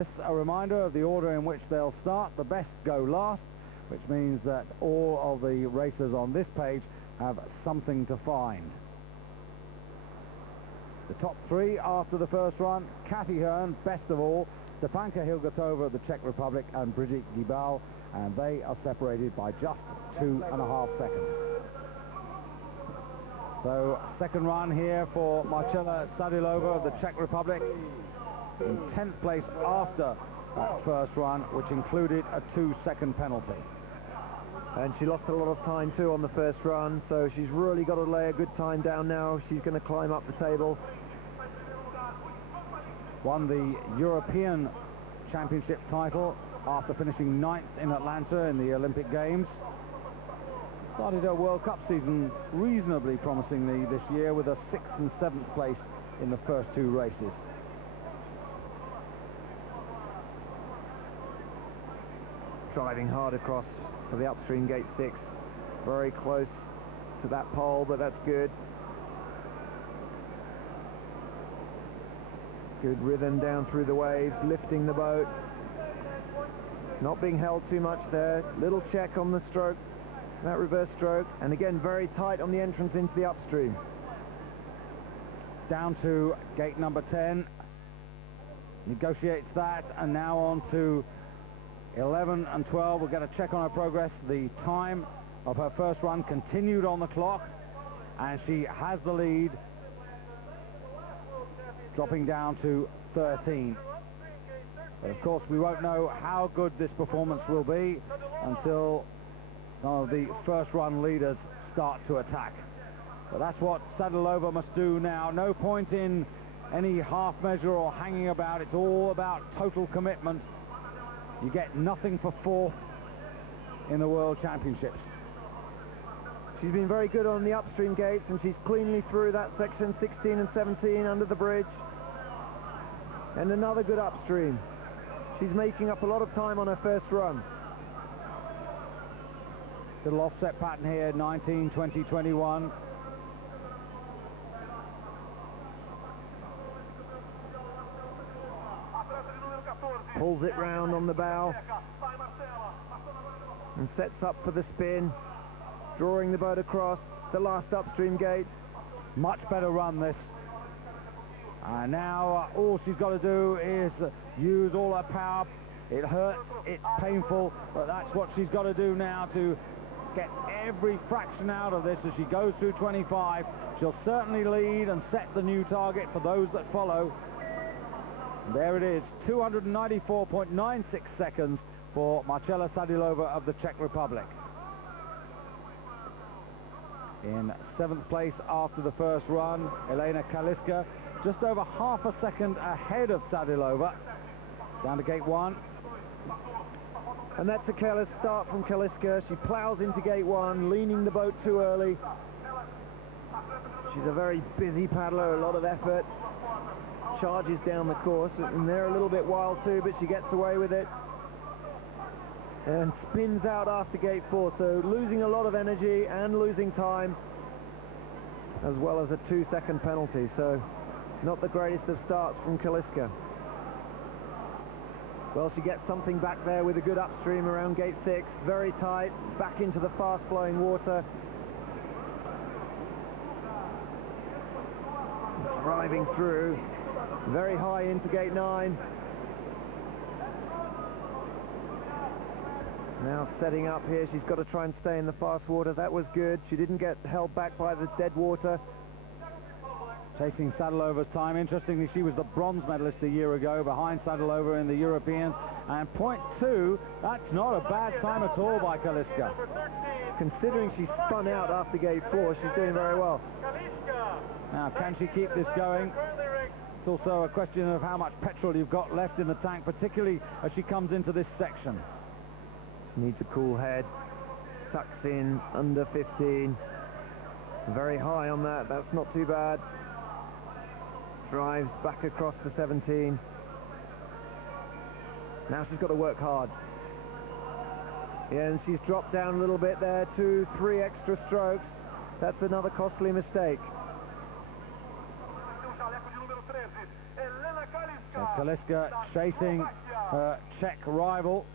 A reminder of the order in which they'll start. The best go last, which means that all of the racers on this page have something to find. The top three after the first run: Kathy Hearn, best of all, Stepanka Hilgertova of the Czech Republic, and Brigitte Gibal, and they are separated by just 2.5 seconds. So second run here for Marcela Sadilova of the Czech Republic, in 10th place after that first run, which included a 2-second penalty. And she lost a lot of time too on the first run, so she's really got to lay a good time down now. She's going to climb up the table. Won the European Championship title after finishing 9th in Atlanta in the Olympic Games. Started her World Cup season reasonably promisingly this year with a 6th and 7th place in the first two races. Driving hard across for the upstream gate 6, very close to that pole, but that's good. Good rhythm down through the waves, lifting the boat, not being held too much there. Little check on the stroke, that reverse stroke, and again very tight on the entrance into the upstream. Down to gate number 10, negotiates that, and now on to 11 and 12. We'll get a check on her progress. The time of her first run continued on the clock, and she has the lead, dropping down to 13. But of course we won't know how good this performance will be until some of the first run leaders start to attack. But that's what Sadilova must do now. No point in any half measure or hanging about. It's all about total commitment. You get nothing for 4th in the World Championships. She's been very good on the upstream gates, and she's cleanly through that section 16 and 17 under the bridge. And another good upstream. She's making up a lot of time on her first run. Little offset pattern here, 19, 20, 21. Pulls it round on the bow and sets up for the spin, drawing the boat across the last upstream gate. Much better run this. And now all she's got to do is use all her power. It hurts, it's painful, but that's what she's got to do now to get every fraction out of this as she goes through 25. She'll certainly lead and set the new target for those that follow. There it is, 294.96 seconds for Marcela Sadilova of the Czech Republic. In 7th place after the first run, Elena Kaliska, just over half a second ahead of Sadilova. Down to gate 1. And that's a careless start from Kaliska. She plows into gate 1, leaning the boat too early. She's a very busy paddler, a lot of effort. Charges down the course, and they're a little bit wild too, but she gets away with it and spins out after gate 4, so losing a lot of energy and losing time, as well as a 2-second penalty. So not the greatest of starts from Kaliska. Well, she gets something back there with a good upstream around gate 6, very tight, back into the fast-flowing water. Driving through very high into gate 9. Now setting up here, she's got to try and stay in the fast water. That was good. She didn't get held back by the dead water. Chasing Sadilova's time. Interestingly, she was the bronze medalist a year ago behind Sadilova in the Europeans. And .2, that's not a bad time at all by Kaliska. Considering she spun out after gate 4, she's doing very well. Now, can she keep this going? It's also a question of how much petrol you've got left in the tank, particularly as she comes into this section. She needs a cool head. Tucks in under 15. Very high on that. That's not too bad. Drives back across for 17. Now she's got to work hard. Yeah, and she's dropped down a little bit there. 2-3 extra strokes. That's another costly mistake. So Kaliska chasing her Czech rival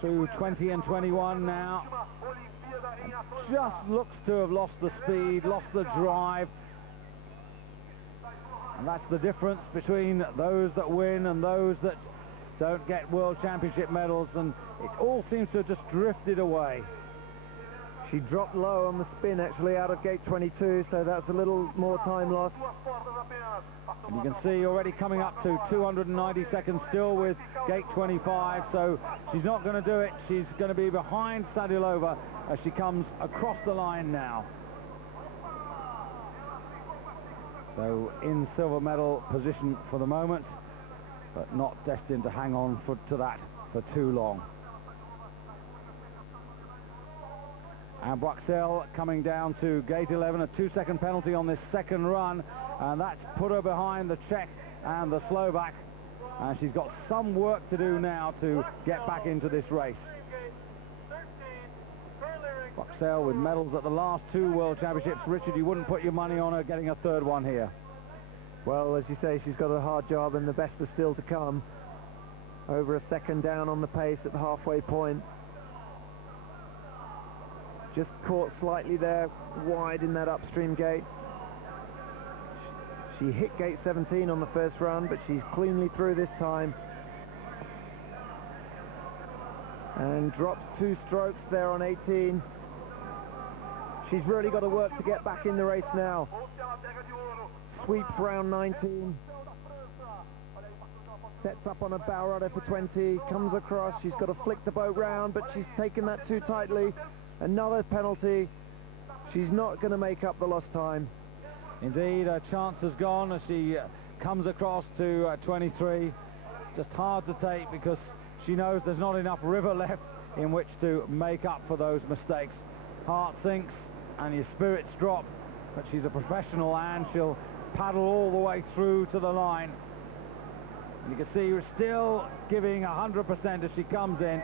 through 20 and 21 now. Just looks to have lost the speed, lost the drive. And that's the difference between those that win and those that don't get World Championship medals, and it all seems to have just drifted away. She dropped low on the spin actually out of gate 22, so that's a little more time loss. And you can see already coming up to 290 seconds still with gate 25, so she's not going to do it. She's going to be behind Sadilova as she comes across the line now. So in silver medal position for the moment, but not destined to hang on to that for too long. And Bruxelles coming down to gate 11, a 2-second penalty on this second run, and that's put her behind the Czech and the Slovak, and she's got some work to do now to get back into this race. Bruxelles with medals at the last 2 World Championships. Richard, you wouldn't put your money on her getting a third one here? Well, as you say, she's got a hard job, and the best is still to come. Over a second down on the pace at the halfway point. Just caught slightly there, wide in that upstream gate. She hit gate 17 on the first run, but she's cleanly through this time. And drops 2 strokes there on 18. She's really got to work to get back in the race now. Sweeps round 19. Sets up on a bow rudder for 20. Comes across. She's got to flick the boat round, but she's taken that too tightly. Another penalty. She's not going to make up the lost time. Indeed, her chance has gone as she comes across to 23. Just hard to take because she knows there's not enough river left in which to make up for those mistakes. Heart sinks and your spirits drop, but she's a professional and she'll paddle all the way through to the line. And you can see her still giving 100% as she comes in,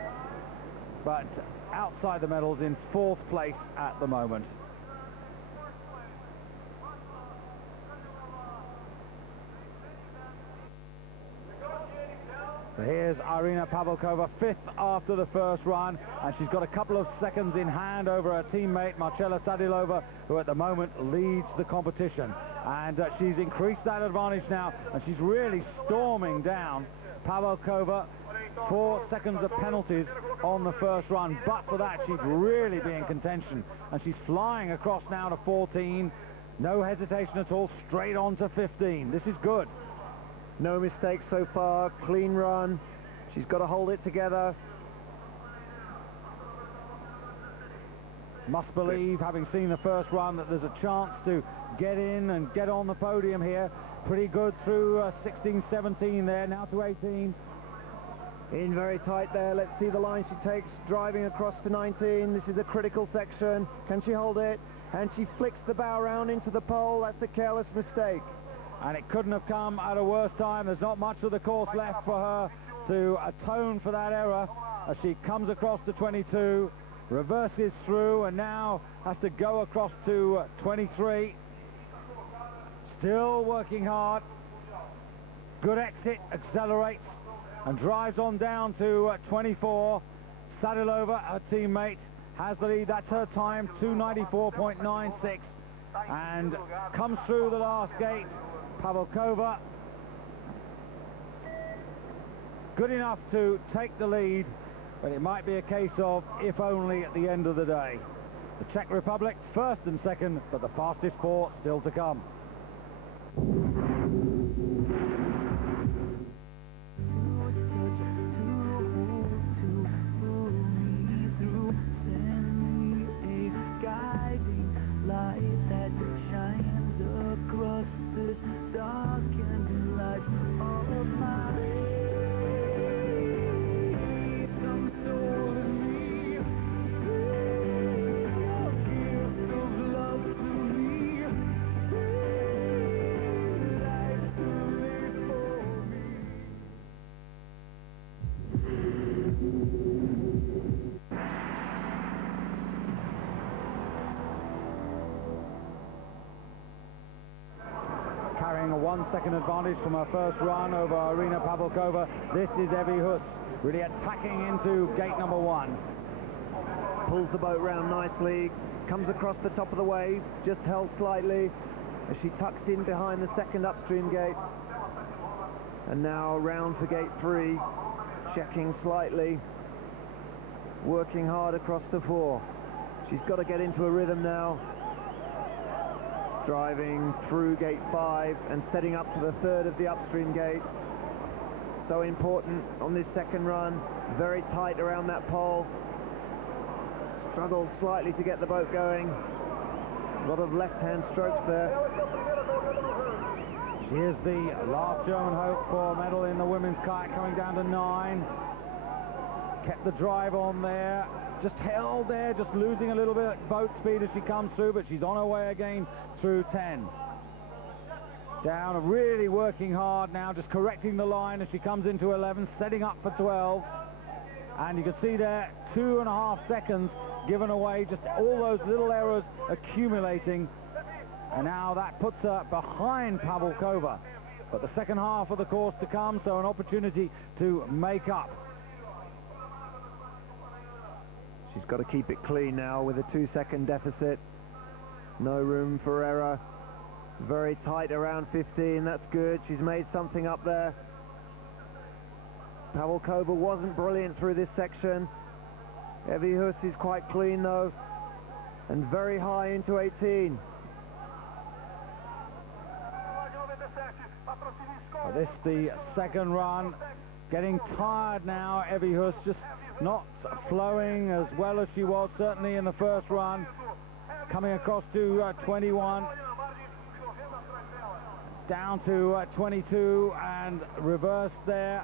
but outside the medals in 4th place at the moment. So here's Irina Pavlkova, 5th after the first run, and she's got a couple of seconds in hand over her teammate Marcela Sadilova, who at the moment leads the competition. And she's increased that advantage now, and she's really storming down Pavlkova. 4 seconds of penalties on the first run, but for that she'd really be in contention, and she's flying across now to 14. No hesitation at all, straight on to 15. This is good. No mistakes so far, clean run. She's got to hold it together. Must believe, having seen the first run, that there's a chance to get in and get on the podium here. Pretty good through 16, 17 there, now to 18. In very tight there. Let's see the line she takes, driving across to 19. This is a critical section. Can she hold it? And she flicks the bow round into the pole. That's a careless mistake. And it couldn't have come at a worse time. There's not much of the course left for her to atone for that error as she comes across to 22, reverses through, and now has to go across to 23. Still working hard. Good exit, accelerates, and drives on down to 24. Sadilova, her teammate, has the lead. That's her time, 294.96, and comes through the last gate. Pavlkova, good enough to take the lead, but it might be a case of if only at the end of the day. The Czech Republic, 1st and 2nd, but the fastest 4 still to come. carrying a 1 second advantage from her first run over Arina Pavlikova. This is Evie Hus, really attacking into gate number 1. Pulls the boat round nicely, comes across the top of the wave, just held slightly as she tucks in behind the second upstream gate. And now round for gate 3, checking slightly, working hard across the 4. She's got to get into a rhythm now. Driving through gate 5 and setting up for the third of the upstream gates. So important on this second run, very tight around that pole. Struggles slightly to get the boat going. A lot of left-hand strokes there. She is the last German hope for a medal in the women's kayak, coming down to 9. Kept the drive on there, just held there, just losing a little bit of boat speed as she comes through, but she's on her way again through 10. Down, really working hard now, just correcting the line as she comes into 11, setting up for 12. And you can see there, 2.5 seconds given away, just all those little errors accumulating. And now that puts her behind Pavlikova. But the second half of the course to come, so an opportunity to make up. She's got to keep it clean now with a 2-second deficit. No room for error. Very tight around 15, that's good. She's made something up there. Pavlikova wasn't brilliant through this section. Evie Hus is quite clean though, and very high into 18. This the second run, getting tired now. Evie Hus just not flowing as well as she was certainly in the first run. Coming across to 21, down to 22 and reverse there.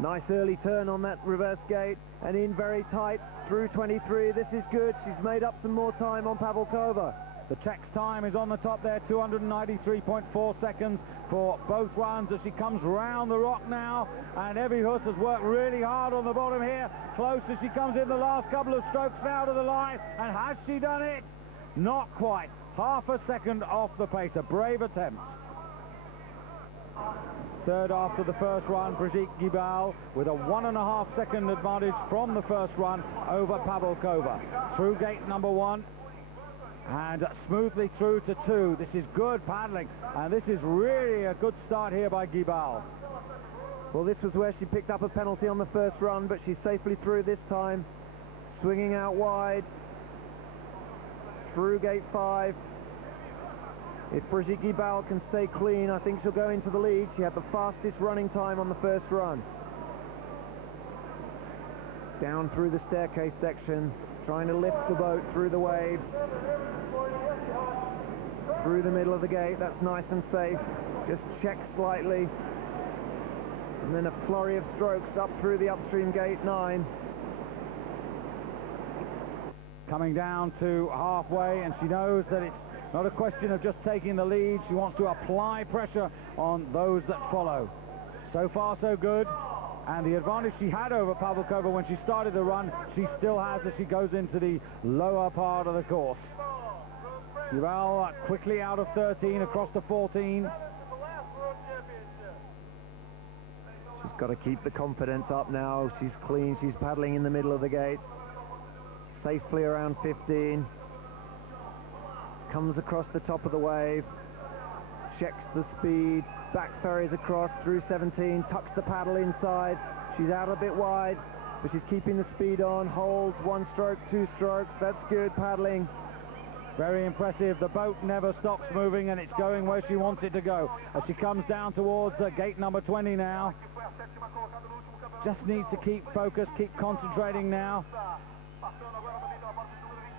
Nice early turn on that reverse gate and in very tight through 23. This is good. She's made up some more time on Pavlikova. The Czech's time is on the top there, 293.4 seconds for both runs as she comes round the rock now. And Evie Hus has worked really hard on the bottom here, close as she comes in the last couple of strokes now to the line. And has she done it? Not quite. Half a second off the pace, a brave attempt. Third after the first run, Brigitte Gibal with a 1.5 second advantage from the first run over Pavlikova. Through gate number 1. And smoothly through to 2. This is good paddling, and this is really a good start here by Gibal. Well, this was where she picked up a penalty on the first run, but she's safely through this time. Swinging out wide through gate 5. If Brigitte Gibal can stay clean, I think she'll go into the lead. She had the fastest running time on the first run. Down through the staircase section, trying to lift the boat through the waves. Through the middle of the gate, that's nice and safe. Just check slightly. And then a flurry of strokes up through the upstream gate 9. Coming down to halfway, and she knows that it's not a question of just taking the lead. She wants to apply pressure on those that follow. So far so good. And the advantage she had over Pavlikova when she started the run, she still has as she goes into the lower part of the course. Gibal quickly out of 13 across to 14. She's got to keep the confidence up now. She's clean, she's paddling in the middle of the gates. Safely around 15. Comes across the top of the wave. Checks the speed. Back ferries across through 17, tucks the paddle inside. She's out a bit wide, but she's keeping the speed on. Holds 1 stroke, 2 strokes. That's good paddling. Very impressive. The boat never stops moving, and it's going where she wants it to go. As she comes down towards gate number 20 now. Just needs to keep focused, keep concentrating now.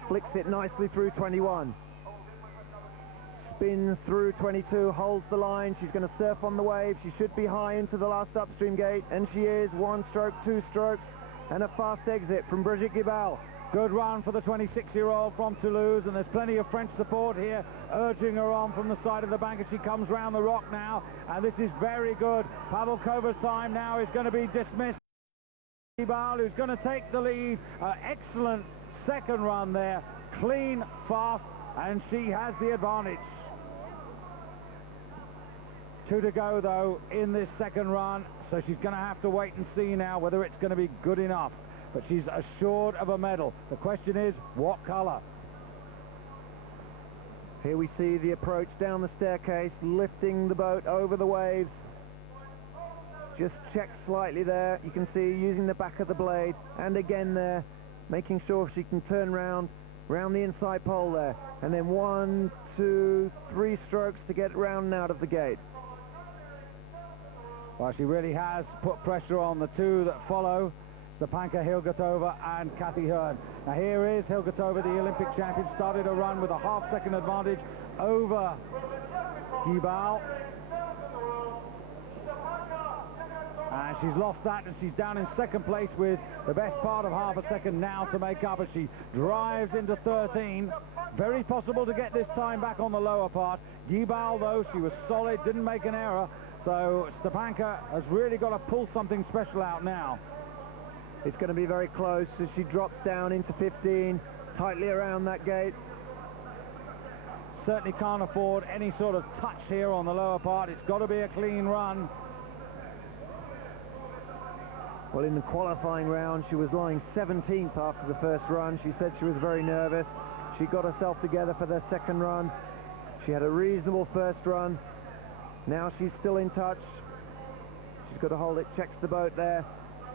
Flicks it nicely through 21. Spins through 22, holds the line. She's going to surf on the wave. She should be high into the last upstream gate, and she is. 1 stroke, 2 strokes, and a fast exit from Brigitte Gibal. Good run for the 26-year-old from Toulouse, and there's plenty of French support here urging her on from the side of the bank as she comes round the rock now, and this is very good. Pavlikova's time now is going to be dismissed. Gibal, who's going to take the lead. Excellent second run there, clean, fast, and she has the advantage. Two to go, though, in this second run, so she's going to have to wait and see now whether it's going to be good enough. But she's assured of a medal. The question is, what colour? Here we see the approach down the staircase, lifting the boat over the waves. Just check slightly there. You can see using the back of the blade, and again there, making sure she can turn round the inside pole there. And then 1, 2, 3 strokes to get round and out of the gate. Well, she really has put pressure on the two that follow, Stepanka Hilgertova and Kathy Hearn. Now here is Hilgertova, the Olympic champion, started a run with a half-second advantage over Gibal. And she's lost that, and she's down in second place with the best part of half a second now to make up as she drives into 13. Very possible to get this time back on the lower part. Gibal, though, she was solid, didn't make an error. So Stepanka has really got to pull something special out now. It's going to be very close as she drops down into 15, tightly around that gate. Certainly can't afford any sort of touch here on the lower part. It's got to be a clean run. Well, in the qualifying round, she was lying 17th after the first run. She said she was very nervous. She got herself together for the second run. She had a reasonable first run. Now she's still in touch. She's got to hold it, checks the boat there,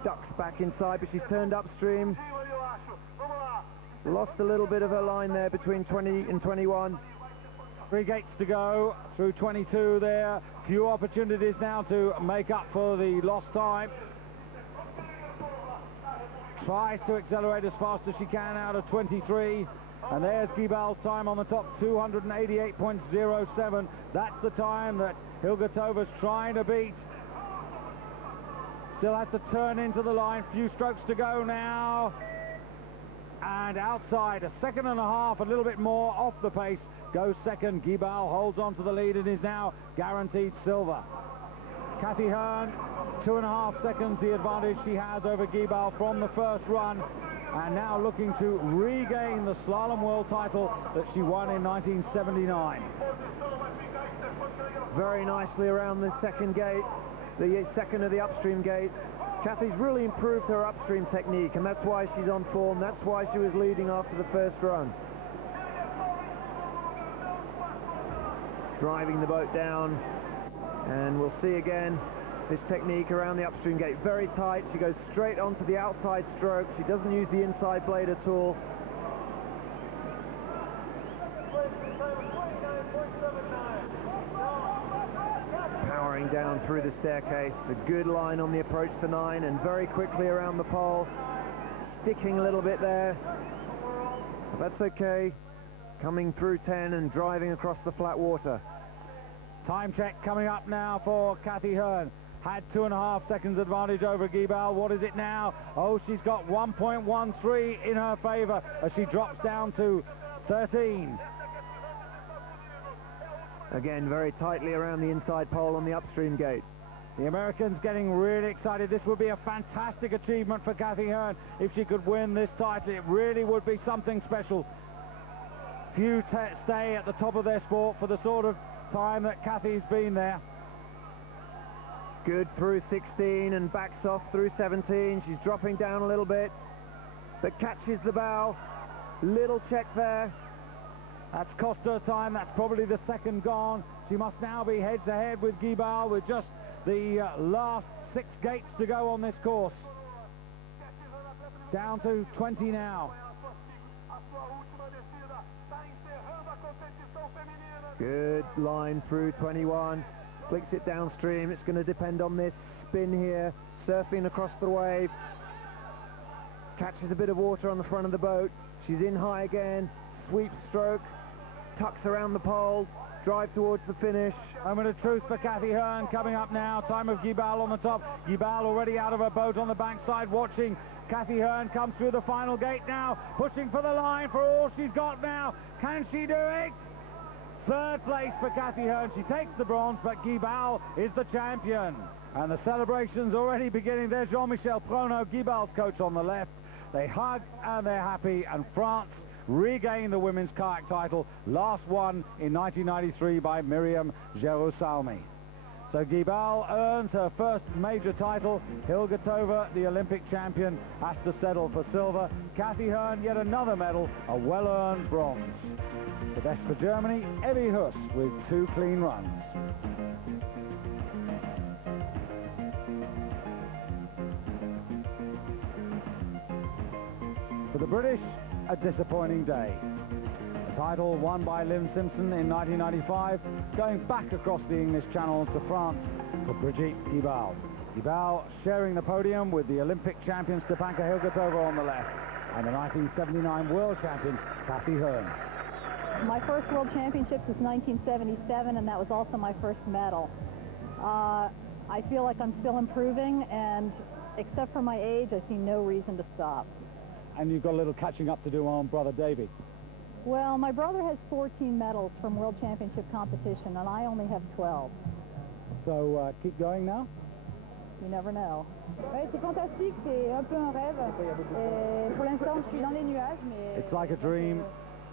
ducks back inside, but she's turned upstream. Lost a little bit of her line there between 20 and 21. 3 gates to go through 22 there. Few opportunities now to make up for the lost time. Tries to accelerate as fast as she can out of 23. And there's Gibal's time on the top, 288.07. That's the time that Hilgertova's trying to beat. Still has to turn into the line. Few strokes to go now. And outside, a second and a half, a little bit more off the pace, goes second. Gibal holds on to the lead and is now guaranteed silver. Kathy Hearn, 2.5 seconds the advantage she has over Gibal from the first run, and now looking to regain the slalom world title that she won in 1979. Very nicely around the second gate, the second of the upstream gates. Kathy's really improved her upstream technique, and that's why she's on form. That's why she was leading after the first run. Driving the boat down, and we'll see again this technique around the upstream gate. Very tight. She goes straight onto the outside stroke. She doesn't use the inside blade at all. Powering down through the staircase. A good line on the approach to 9, and very quickly around the pole. Sticking a little bit there. But that's okay. Coming through 10 and driving across the flat water. Time check coming up now for Kathy Hearn. Had 2.5 seconds advantage over Gibal. What is it now? Oh, she's got 1.13 in her favor as she drops down to 13. Again, very tightly around the inside pole on the upstream gate. The Americans getting really excited. This would be a fantastic achievement for Kathy Hearn if she could win this title. It really would be something special. Few stay at the top of their sport for the sort of time that Kathy's been there. Good through 16 and backs off through 17. She's dropping down a little bit, but catches the bow. Little check there. That's cost her time. That's probably the second gone. She must now be head-to-head with Gibal with just the last 6 gates to go on this course. Down to 20 now. Good line through 21. Flicks it downstream. It's going to depend on this spin here. Surfing across the wave. Catches a bit of water on the front of the boat. She's in high again. Sweep stroke. Tucks around the pole. Drive towards the finish. Moment of truth for Kathy Hearn coming up now. Time of Gibal on the top. Gibal already out of her boat on the bankside watching. Kathy Hearn comes through the final gate now. Pushing for the line for all she's got now. Can she do it? Third place for Kathy Hearn. She takes the bronze, but Gibal is the champion. And the celebration's already beginning. There's Jean-Michel Prono, Gibal's coach, on the left. They hug and they're happy, and France regain the women's kayak title, last won in 1993 by Miriam Gerousalmi. So Gibal earns her first major title. Hilga Tova, the Olympic champion, has to settle for silver. Kathy Hearn, yet another medal, a well-earned bronze. The best for Germany, Evie Huss with 2 clean runs. For the British, a disappointing day. A title won by Lynn Simpson in 1995, going back across the English Channel to France to Brigitte Gibal. Gibal sharing the podium with the Olympic champion Stepanka Hilgertova on the left and the 1979 world champion Kathy Hearn. My first World Championships was 1977, and that was also my first medal. I feel like I'm still improving, and except for my age, I see no reason to stop. And you've got a little catching up to do on brother Davy. Well, my brother has 14 medals from World Championship competition, and I only have 12. So keep going now? You never know. Ouais, c'est fantastique, c'est un peu un rêve. Et pour l'instant, je suis dans les nuages, mais... It's like a dream,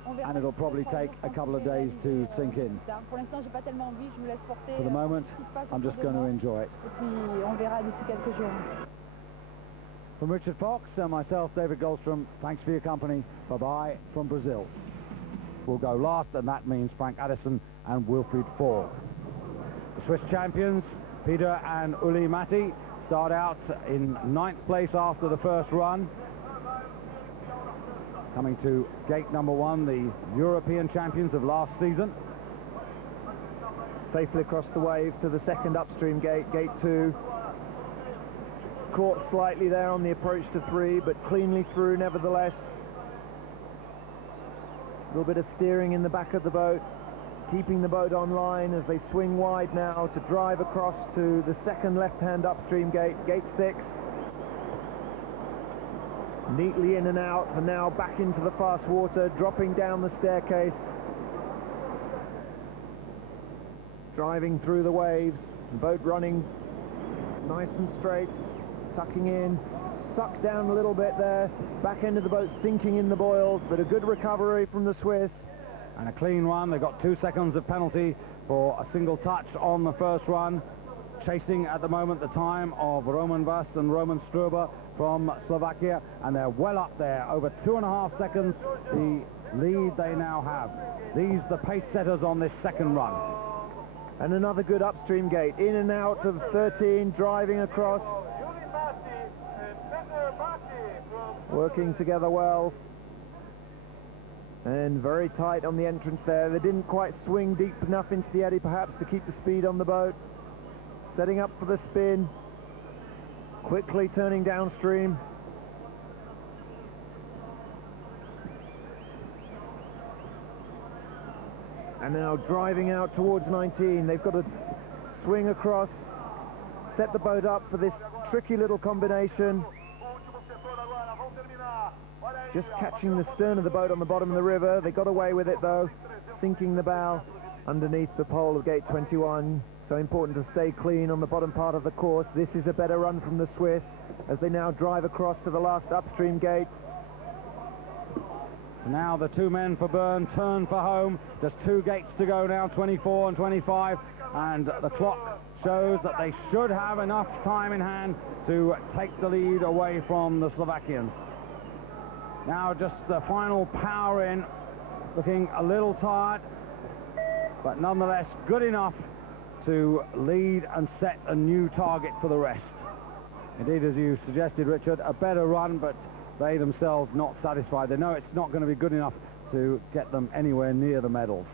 and it'll probably take a couple of days to sink in. Pour l'instant, j'ai pas tellement envie, je me laisse porter. For the moment, I'm just going to enjoy it. Et puis, on verra d'ici quelques jours. From Richard Fox and myself, David Goldstrom, thanks for your company. Bye-bye from Brazil. We'll go last, and that means Frank Addison and Wilfried Faulk. The Swiss champions, Peter and Uli Matti, start out in 9th place after the first run. Coming to gate number 1, the European champions of last season. Safely across the wave to the second upstream gate, gate 2. Caught slightly there on the approach to 3, but cleanly through nevertheless. A little bit of steering in the back of the boat, keeping the boat on line as they swing wide now to drive across to the second left-hand upstream gate, gate 6. Neatly in and out, and now back into the fast water, dropping down the staircase. Driving through the waves, the boat running nice and straight, tucking in, sucked down a little bit there, back end of the boat sinking in the boils, but a good recovery from the Swiss. And a clean run. They've got 2 seconds of penalty for a single touch on the first run. Chasing at the moment the time of Roman Vast and Roman Struber from Slovakia, and they're well up there, over 2.5 seconds the lead they now have. These the pace setters on this second run. And another good upstream gate, in and out of 13, driving across. Working together well. And very tight on the entrance there. They didn't quite swing deep enough into the eddy perhaps to keep the speed on the boat. Setting up for the spin. Quickly turning downstream. And now driving out towards 19. They've got to swing across, set the boat up for this tricky little combination. Just catching the stern of the boat on the bottom of the river. They got away with it though, sinking the bow underneath the pole of gate 21. So important to stay clean on the bottom part of the course. This is a better run from the Swiss as they now drive across to the last upstream gate. So now the 2 men for Bern turn for home. Just 2 gates to go now, 24 and 25, and the clock shows that they should have enough time in hand to take the lead away from the Slovakians. Now just the final power in, looking a little tired, but nonetheless good enough to lead and set a new target for the rest. Indeed, as you suggested, Richard, a better run, but they themselves not satisfied. They know it's not going to be good enough to get them anywhere near the medals.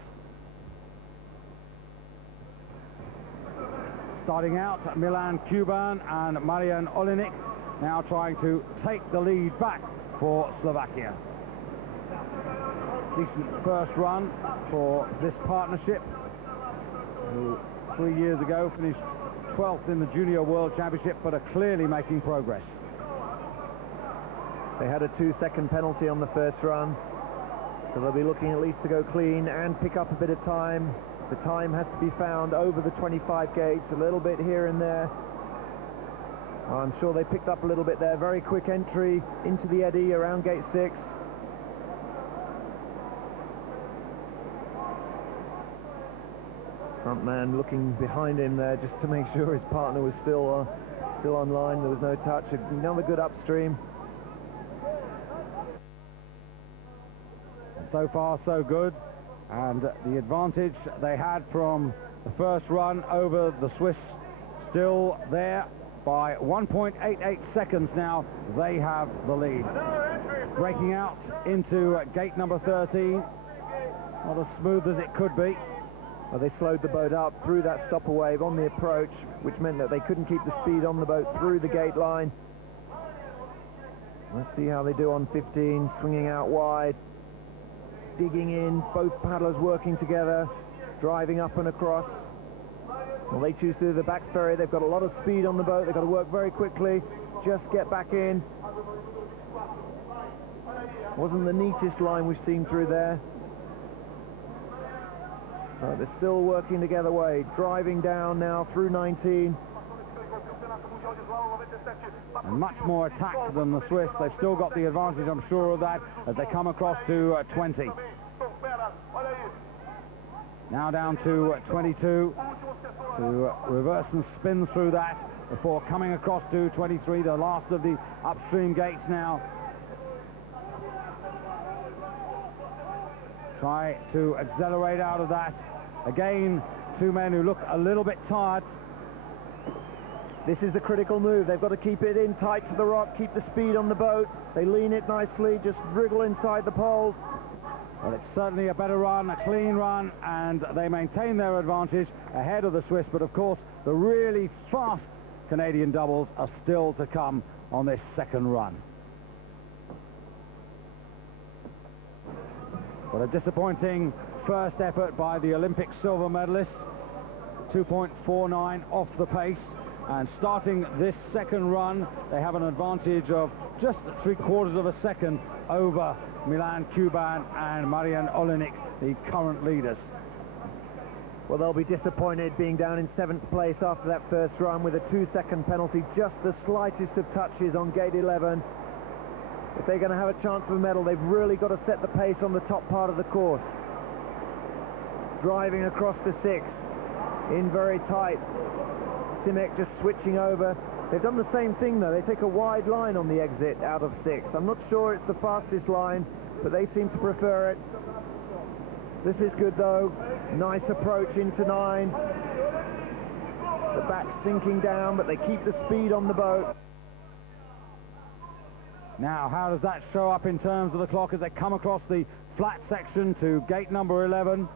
Starting out, Milan Kuban and Marian Olinik now trying to take the lead back for Slovakia. Decent first run for this partnership, who 3 years ago finished 12th in the Junior World Championship, but are clearly making progress. They had a 2-second penalty on the first run, so they'll be looking at least to go clean and pick up a bit of time. The time has to be found over the 25 gates, a little bit here and there. I'm sure they picked up a little bit there. Very quick entry into the eddy around gate 6. Front man looking behind him there just to make sure his partner was still on line. There was no touch. Another good upstream. So far, so good. And the advantage they had from the first run over the Swiss still there by 1.88 seconds now. They have the lead. Breaking out into gate number 13. Not as smooth as it could be. Well, they slowed the boat up through that stopper wave on the approach, which meant that they couldn't keep the speed on the boat through the gate line. Let's see how they do on 15, swinging out wide, digging in, both paddlers working together, driving up and across. Well, they choose to do the back ferry. They've got a lot of speed on the boat. They've got to work very quickly, just get back in. Wasn't the neatest line we've seen through there. They're still working together way, driving down now through 19. And much more attack than the Swiss. They've still got the advantage, I'm sure of that, as they come across to 20. Now down to 22 to reverse and spin through that before coming across to 23, the last of the upstream gates now. Try to accelerate out of that. Again, two men who look a little bit tired. This is the critical move. They've got to keep it in tight to the rock, keep the speed on the boat. They lean it nicely, just wriggle inside the poles. Well, it's certainly a better run, a clean run, and they maintain their advantage ahead of the Swiss. But of course, the really fast Canadian doubles are still to come on this second run. But a disappointing first effort by the Olympic silver medalists. 2.49 off the pace. And starting this second run, they have an advantage of just 3/4 of a second over Milan Kuban and Marian Olenik, the current leaders. Well, they'll be disappointed being down in 7th place after that first run with a 2-second penalty, just the slightest of touches on gate 11. If they're going to have a chance of a medal, they've really got to set the pace on the top part of the course. Driving across to 6, in very tight. Simek just switching over. They've done the same thing though. They take a wide line on the exit out of 6. I'm not sure it's the fastest line, but they seem to prefer it. This is good though. Nice approach into 9. The back sinking down, but they keep the speed on the boat. Now, how does that show up in terms of the clock as they come across the flat section to gate number 11?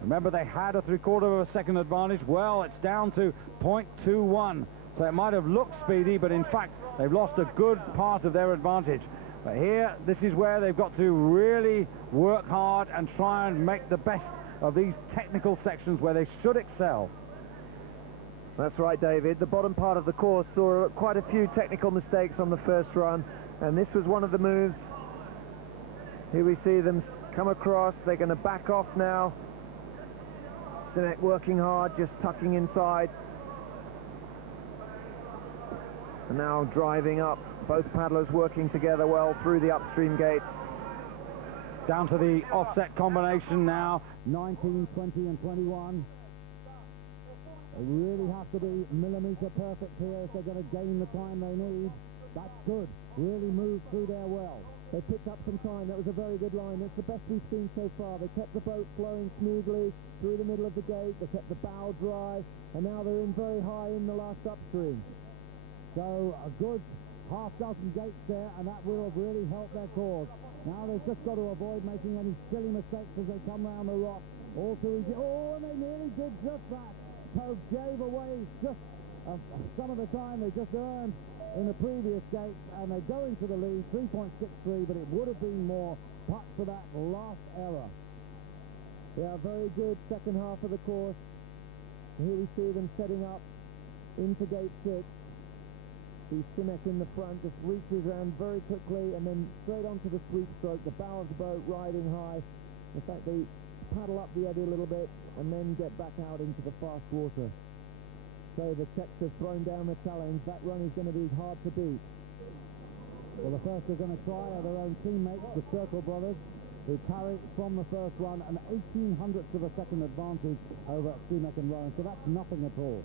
Remember, they had a 3/4 of a second advantage. Well, it's down to 0.21. So it might have looked speedy, but in fact, they've lost a good part of their advantage. But here, this is where they've got to really work hard and try and make the best of these technical sections where they should excel. That's right, David. The bottom part of the course saw quite a few technical mistakes on the first run, and this was one of the moves. Here we see them come across. They're going to back off now. Sinek working hard, just tucking inside. And now driving up. Both paddlers working together well through the upstream gates. Down to the offset combination now. 19, 20 and 21. They really have to be millimetre perfect here if they're going to gain the time they need. That's good. Really moved through there well. They picked up some time. That was a very good line. That's the best we've seen so far. They kept the boat flowing smoothly through the middle of the gate. They kept the bow dry. And now they're in very high in the last upstream. So a good half-dozen gates there, and that will really help their cause. Now they've just got to avoid making any silly mistakes as they come round the rock. All too easy. Oh, and they nearly did just that. Pope gave away just some of the time they just earned in the previous gate, and they go into the lead, 3.63, but it would have been more but for that last error. Yeah, very good second half of the course. Here we see them setting up into gate 6. See Simek in the front, just reaches around very quickly and then straight onto the sweep stroke, the bow of the boat riding high. In fact, they paddle up the eddy a little bit and then get back out into the fast water. So the Czechs have thrown down the challenge. That run is going to be hard to beat. Well, the first they're going to try are their own teammates, the Circle brothers. who carry from the first run an 1800th of a second advantage over Simek and Rowan, so that's nothing at all.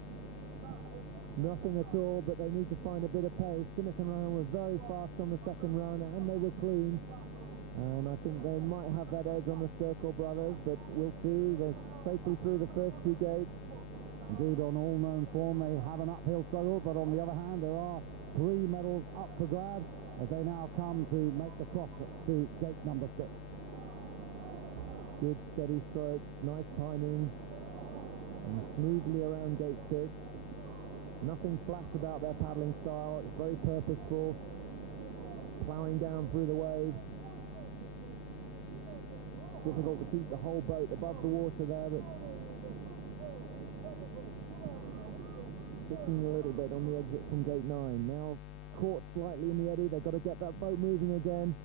Nothing at all, but they need to find a bit of pace. Simek and Rowan were very fast on the second run, and they were clean. And I think they might have that edge on the Circle brothers, but we'll see. They're safely through the first two gates. Indeed, on all known form, they have an uphill struggle, but on the other hand, there are 3 medals up for grabs as they now come to make the cross to gate number 6. Good steady stroke, nice timing, and smoothly around gate 6. Nothing flash about their paddling style. It's very purposeful, ploughing down through the waves. Difficult to keep the whole boat above the water there, but sticking a little bit on the exit from gate 9. Now caught slightly in the eddy. They've got to get that boat moving again.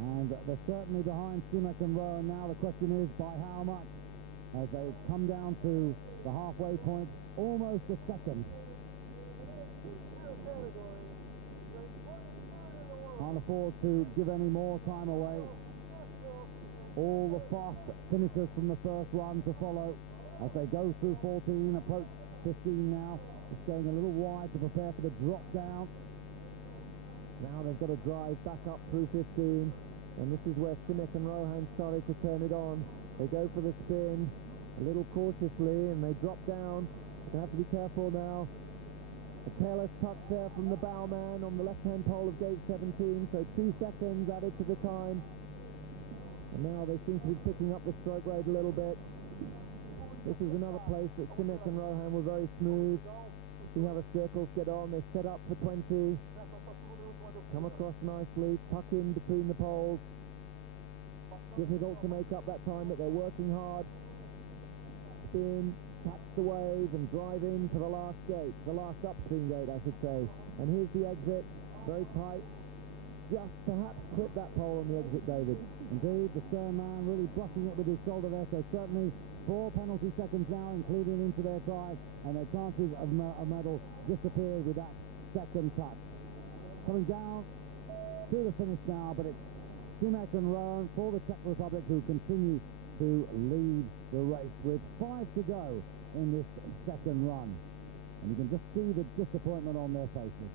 And they're certainly behind Simek and Rowan now. The question is by how much, as they come down to the halfway point, almost a second. Can't afford to give any more time away. All the fast finishers from the first run to follow as they go through 14, approach 15 now. It's going a little wide to prepare for the drop down. Now they've got to drive back up through 15, and this is where Simek and Rohan started to turn it on. They go for the spin a little cautiously, and they drop down. They have to be careful now. A careless touch there from the bowman on the left-hand pole of gate 17, so 2 seconds added to the time. And now they seem to be picking up the stroke rate a little bit. This is another place that Simek and Rohan were very smooth. See how the circles get on. They set up for 20. Come across nicely, tuck in between the poles. Difficult to make up that time, but they're working hard. Spin, catch the wave, and drive in to the last gate, the last upstream gate, I should say. And here's the exit, very tight. Just perhaps clip that pole on the exit, David. Indeed, the stern man really brushing it with his shoulder there, so certainly 4 penalty seconds now included into their try, and their chances of a medal disappeared with that second touch. Coming down to the finish now, but it's Simek and Rowan for the Czech Republic who continue to lead the race with 5 to go in this second run. And you can just see the disappointment on their faces.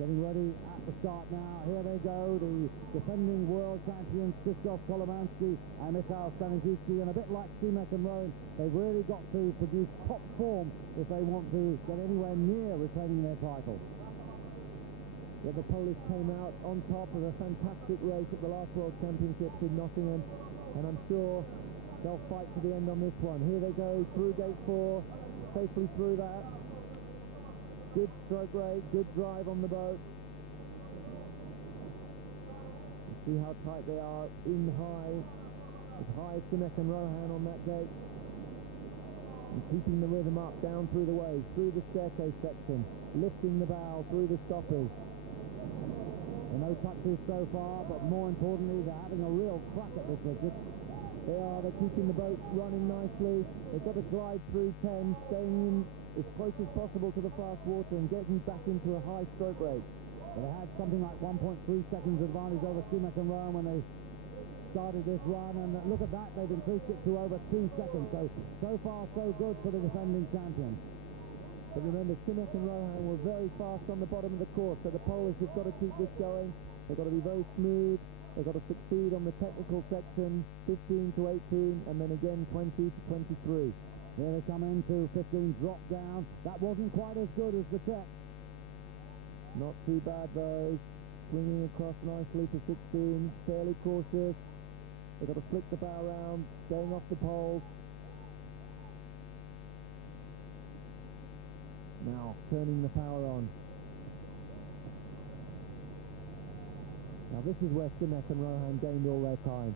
Getting ready at the start now. Here they go, the defending world champions Krzysztof Kolomansky and Michał Staniszewski. And a bit like Simek and Rowan, they've really got to produce top form if they want to get anywhere near retaining their title. Yeah, the Polish came out on top of a fantastic race at the last World Championships in Nottingham, and I'm sure they'll fight to the end on this one. Here they go through gate 4, safely through that. Good stroke rate, good drive on the boat. See how tight they are in high. As high as Simek and Rohan on that gate. And keeping the rhythm up, down through the waves, through the staircase section, lifting the bow through the stoppers. And no touches so far, but more importantly, they're having a real crack at this, Richard. They're keeping the boat running nicely. They've got to glide through 10, staying in as close as possible to the fast water and getting back into a high stroke rate. But they had something like 1.3 seconds advantage over Simek and Rowan when they started this run, and look at that, they've increased it to over 2 seconds. So far so good for the defending champions. But remember, Simek and Rohan were very fast on the bottom of the course, so the Polish have got to keep this going. They've got to be very smooth. They've got to succeed on the technical section, 15 to 18, and then again 20 to 23. Here they come into 15, drop down. That wasn't quite as good as the Czech. Not too bad though. Swinging across nicely to 16, fairly cautious. They've got to flick the bow around, staying off the poles. Now turning the power on. Now this is where Simek and Rohan gained all their time.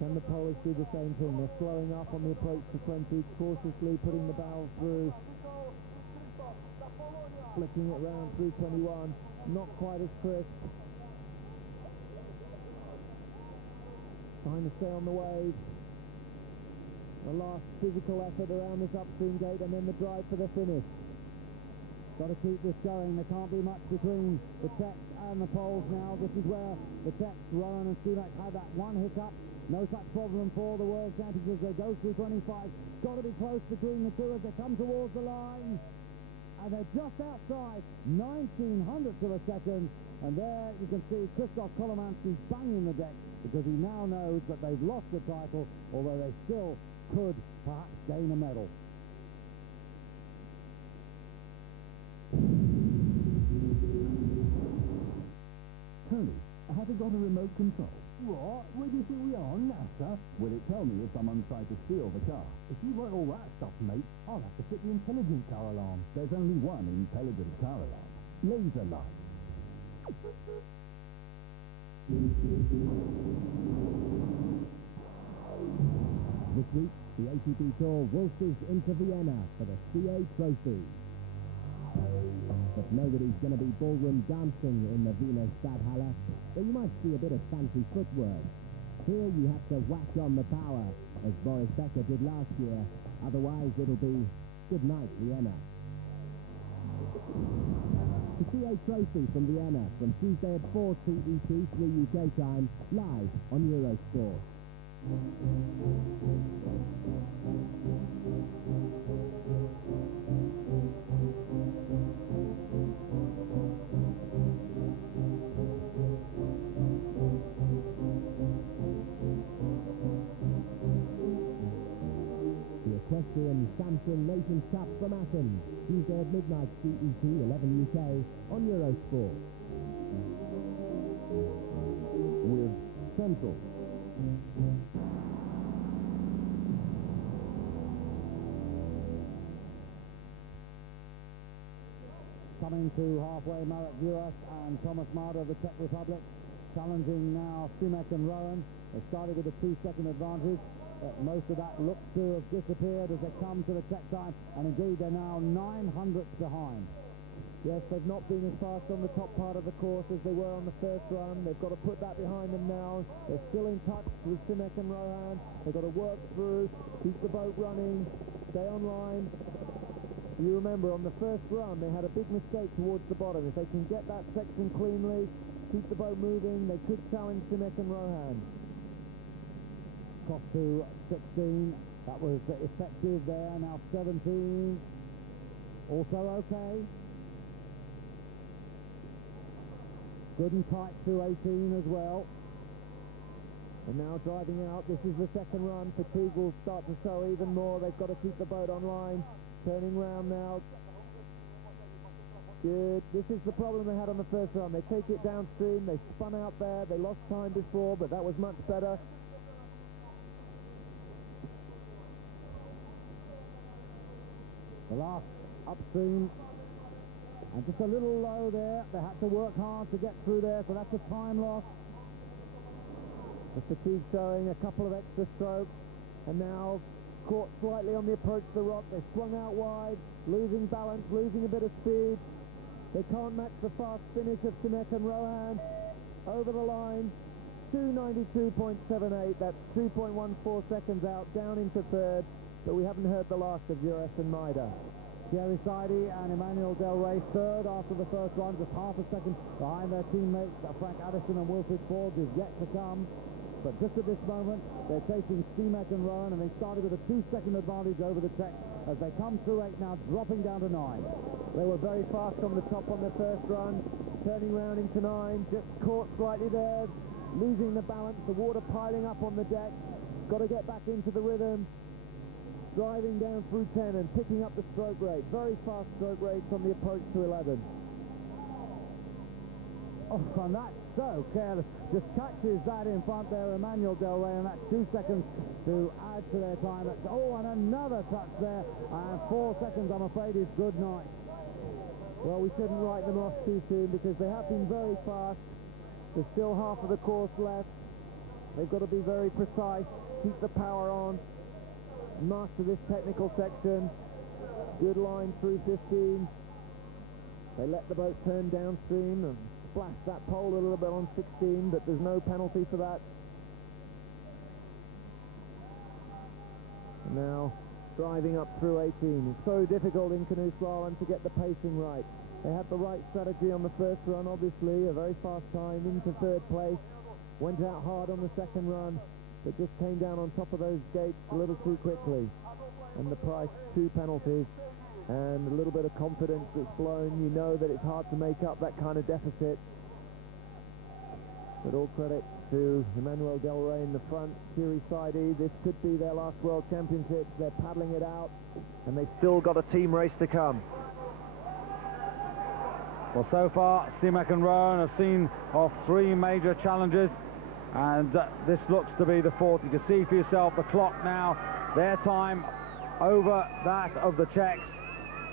Can the Polish do the same thing? They're slowing up on the approach to 20, cautiously putting the bow through, flicking it round through 21, not quite as crisp. Trying to stay on the wave. The last physical effort around this upstream gate, and then the drive for the finish. Got to keep this going. There can't be much between the Czechs and the Poles now. This is where the Czechs, Rowan and Sumek, had that one hiccup. No such problem for the World Champions as they go through 25. Got to be close between the two as they come towards the line. And they're just outside 1900ths of a second. And there you can see Krzysztof Kolomanski banging the deck because he now knows that they've lost the title, although they still could perhaps gain a medal. Tony, have you got a remote control? What? Where do you think we are, NASA? Will it tell me if someone's tried to steal the car? If you write all that stuff, mate, I'll have to fit the intelligent car alarm. There's only one intelligent car alarm. Laser light. This week, the ATP Tour waltzes into Vienna for the CA Trophy. But nobody's going to be ballroom dancing in the Wiener Stadthalle, so you might see a bit of fancy footwork. Here you have to whack on the power, as Boris Becker did last year. Otherwise, it'll be good night, Vienna. The CA Trophy from Vienna, from Tuesday at 4 CET, 3 UK time, live on Eurosport. Equestrian Samson Nations Cup from Athens, Tuesday at midnight CET, 11 UK, on Eurosport. With Central. Coming to halfway, Marek Vuras and Thomas Marder of the Czech Republic, challenging now Sumek and Rowan. They started with a 2-second advantage. Most of that looks to have disappeared as they come to the Czech time, and indeed they're now 900ths behind. Yes, they've not been as fast on the top part of the course as they were on the first run. They've got to put that behind them now. They're still in touch with Sumek and Rowan. They've got to work through, keep the boat running, stay on line. You remember, on the first run, they had a big mistake towards the bottom. If they can get that section cleanly, keep the boat moving, they could challenge Sumek and Rowan. Cost to 16, that was effective there, now 17, also okay. Good and tight to 18 as well. And now driving out, this is the second run. Fatigue will start to show even more. They've got to keep the boat on line. Turning round now. Good. This is the problem they had on the first run. They take it downstream, they spun out there, they lost time before, but that was much better. The last upstream, and just a little low there. They had to work hard to get through there, so that's a time loss. The fatigue showing, a couple of extra strokes, and now caught slightly on the approach to the rock. They swung out wide, losing balance, losing a bit of speed. They can't match the fast finish of Sumek and Rowan. Over the line, 2:92.78. That's 2.14 seconds out, down into third. But we haven't heard the last of Vuras and Maida. Thierry Saidi and Emmanuel Del Rey third after the first run, just half a second behind their teammates. Frank Addison and Wilfried Forbes is yet to come. But just at this moment, they're chasing Sumek and Rowan, and they started with a 2-second advantage over the Czechs as they come through 8 now, dropping down to 9. They were very fast on the top on their first run, turning round into 9, just caught slightly there, losing the balance, the water piling up on the deck. Got to get back into the rhythm. Driving down through 10 and picking up the stroke rate. Very fast stroke rates on the approach to 11. Oh, and that's so careless. Just catches that in front there, Emmanuel Del Rey, and that's 2 seconds to add to their time. That's, oh, and another touch there, and 4 seconds, I'm afraid, is good night. Well, we shouldn't write them off too soon because they have been very fast. There's still half of the course left. They've got to be very precise, keep the power on, master this technical section. Good line through 15. They let the boat turn downstream and splash that pole a little bit on 16, but there's no penalty for that. And now driving up through 18. It's so difficult in canoe slalom to get the pacing right. They had the right strategy on the first run, obviously, a very fast time into third place. Went out hard on the second run, but just came down on top of those gates a little too quickly. And the price, 2 penalties and a little bit of confidence that's blown. You know that it's hard to make up that kind of deficit. But all credit to Emmanuel Del Rey in the front. Thierry Saidi, this could be their last World Championships. They're paddling it out, and they've still got a team race to come. Well, so far, Simek and Rowan have seen off 3 major challenges, and this looks to be the 4th. You can see for yourself the clock now, their time over that of the Czechs,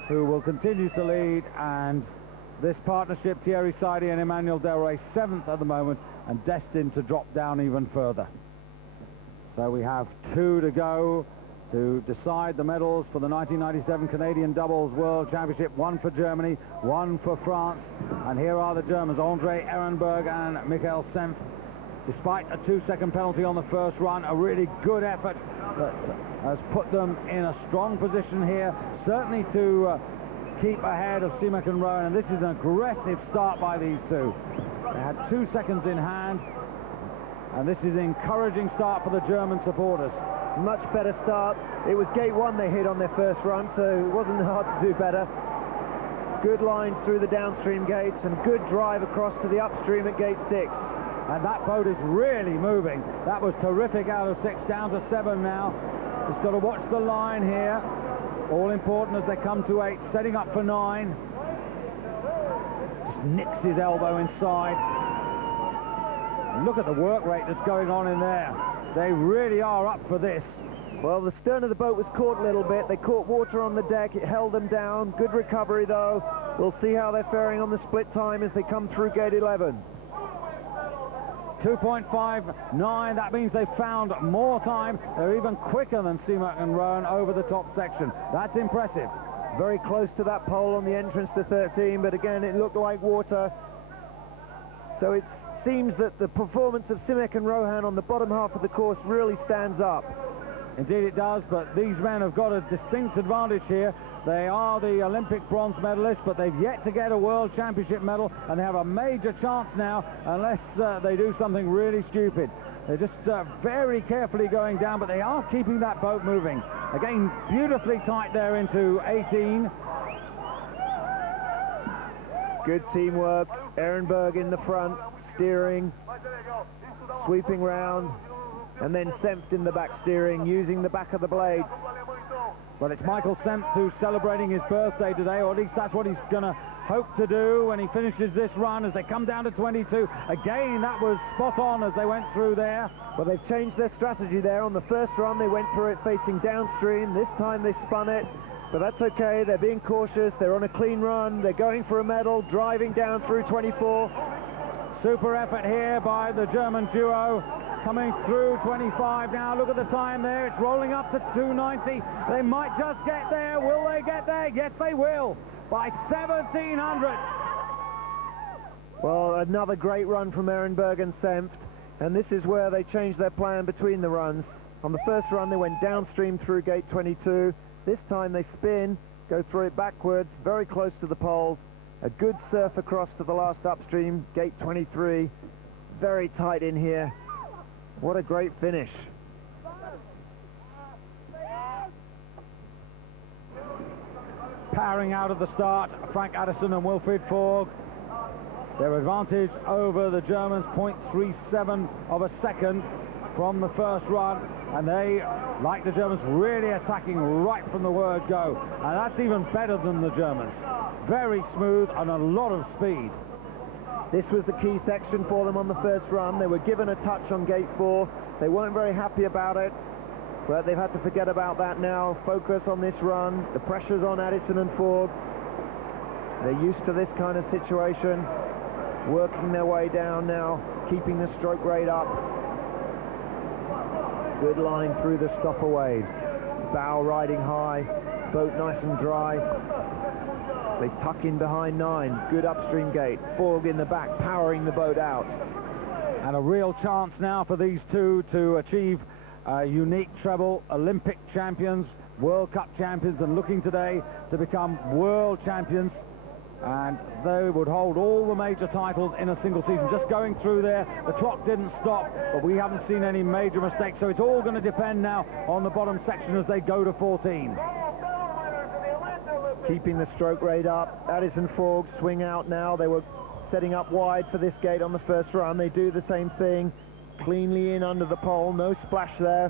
who will continue to lead, and this partnership, Thierry Saidi and Emmanuel Del Rey, 7th at the moment, and destined to drop down even further. So we have 2 to go to decide the medals for the 1997 Canadian Doubles World Championship. 1 for Germany, 1 for France. And here are the Germans, Andre Ehrenberg and Michael Senft. Despite a 2-second penalty on the first run, a really good effort that has put them in a strong position here, certainly to keep ahead of Simek and Rowan. And this is an aggressive start by these 2. They had 2 seconds in hand, and this is an encouraging start for the German supporters. Much better start. It was gate 1 they hit on their first run, so it wasn't hard to do better. Good lines through the downstream gates and good drive across to the upstream at gate 6. And that boat is really moving. That was terrific out of 6, down to 7 now. Just got to watch the line here. All important as they come to 8, setting up for 9. Just nicks his elbow inside. And look at the work rate that's going on in there. They really are up for this. Well, the stern of the boat was caught a little bit. They caught water on the deck. It held them down. Good recovery, though. We'll see how they're faring on the split time as they come through gate 11. 2.59, that means they've found more time. They're even quicker than Simek and Rowan over the top section. That's impressive. Very close to that pole on the entrance to 13, but again, it looked like water. So it seems that the performance of Simek and Rowan on the bottom half of the course really stands up. Indeed it does, but these men have got a distinct advantage here. They are the Olympic bronze medalists, but they've yet to get a World Championship medal, and they have a major chance now unless they do something really stupid. They're just very carefully going down, but they are keeping that boat moving. Again, beautifully tight there into 18. Good teamwork. Ehrenberg in the front, steering, sweeping round, and then Senft in the back steering, using the back of the blade. Well, it's Michael Senft who's celebrating his birthday today, or at least that's what he's going to hope to do when he finishes this run as they come down to 22. Again, that was spot on as they went through there. But they've changed their strategy there. On the first run, they went for it facing downstream. This time they spun it, but that's okay. They're being cautious. They're on a clean run. They're going for a medal, driving down through 24. Super effort here by the German duo. Coming through 25 now. Look at the time there. It's rolling up to 2:90. They might just get there. Will they get there? Yes, they will. By 1700ths. Well, another great run from Ehrenberg and Senft. And this is where they changed their plan between the runs. On the first run, they went downstream through gate 22. This time they spin, go through it backwards, very close to the poles. A good surf across to the last upstream, gate 23. Very tight in here. What a great finish. Powering out of the start, Frank Addison and Wilfried Forg. Their advantage over the Germans, 0.37 of a second from the first run. And they, like the Germans, really attacking right from the word go. And that's even better than the Germans. Very smooth and a lot of speed. This was the key section for them on the first run. They were given a touch on gate 4. They weren't very happy about it, but they've had to forget about that now. Focus on this run. The pressure's on Addison and Ford. They're used to this kind of situation, working their way down now, keeping the stroke rate up. Good line through the stopper waves. Bow riding high, boat nice and dry. They tuck in behind 9. Good upstream gate. Forg in the back, powering the boat out. And a real chance now for these two to achieve a unique treble. Olympic champions, World Cup champions and looking today to become world champions. And they would hold all the major titles in a single season. Just going through there, the clock didn't stop, but we haven't seen any major mistakes, so it's all going to depend now on the bottom section as they go to 14. Keeping the stroke rate up. Addison Forg swing out now. They were setting up wide for this gate on the first run. They do the same thing. Cleanly in under the pole, no splash there.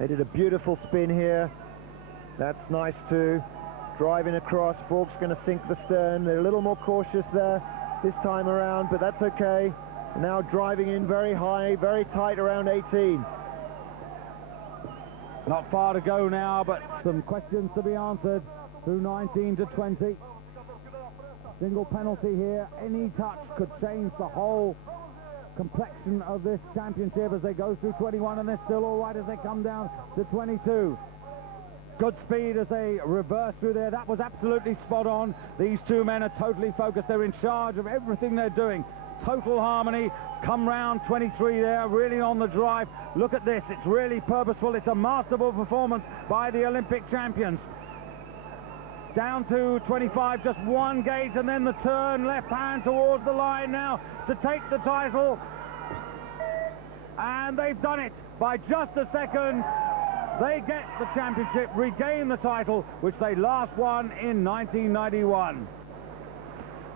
They did a beautiful spin here. That's nice too. Driving across, Fork's going to sink the stern. They're a little more cautious there this time around, but that's okay. Now driving in very high, very tight around 18. Not far to go now, but some questions to be answered through 19 to 20. Single penalty here. Any touch could change the whole complexion of this championship as they go through 21, and they're still all right as they come down to 22. Good speed as they reverse through there. That was absolutely spot on. These two men are totally focused. They're in charge of everything they're doing. Total harmony. Come round 23 there, really on the drive. Look at this. It's really purposeful. It's a masterful performance by the Olympic champions. Down to 25, just one gate, and then the turn left hand towards the line now to take the title. And they've done it by just a second. They get the championship, regain the title, which they last won in 1991.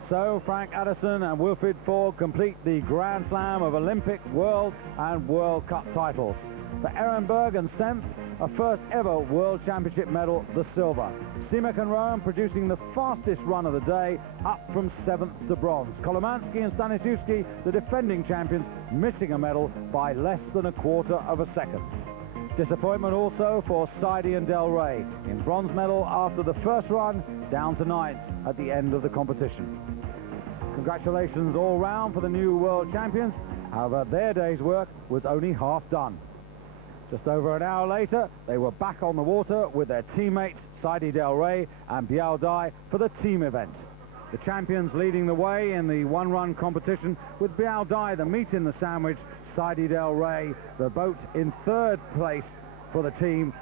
So Frank Addison and Wilfried Forg complete the Grand Slam of Olympic, World and World Cup titles. For Ehrenberg and Senft, a first ever World Championship medal, the silver. Simek and Rowan producing the fastest run of the day, up from 7th to bronze. Kolomansky and Staniszewski, the defending champions, missing a medal by less than a quarter of a second. Disappointment also for Saidi and Del Rey, in bronze medal after the first run, down to 9th at the end of the competition. Congratulations all round for the new world champions. However, their day's work was only half done. Just over an hour later, they were back on the water with their teammates Saidi Del Rey and Biao Dai for the team event. The champions leading the way in the one-run competition, with Biao Dai the meat in the sandwich, Saidi Del Rey the boat in 3rd place for the team,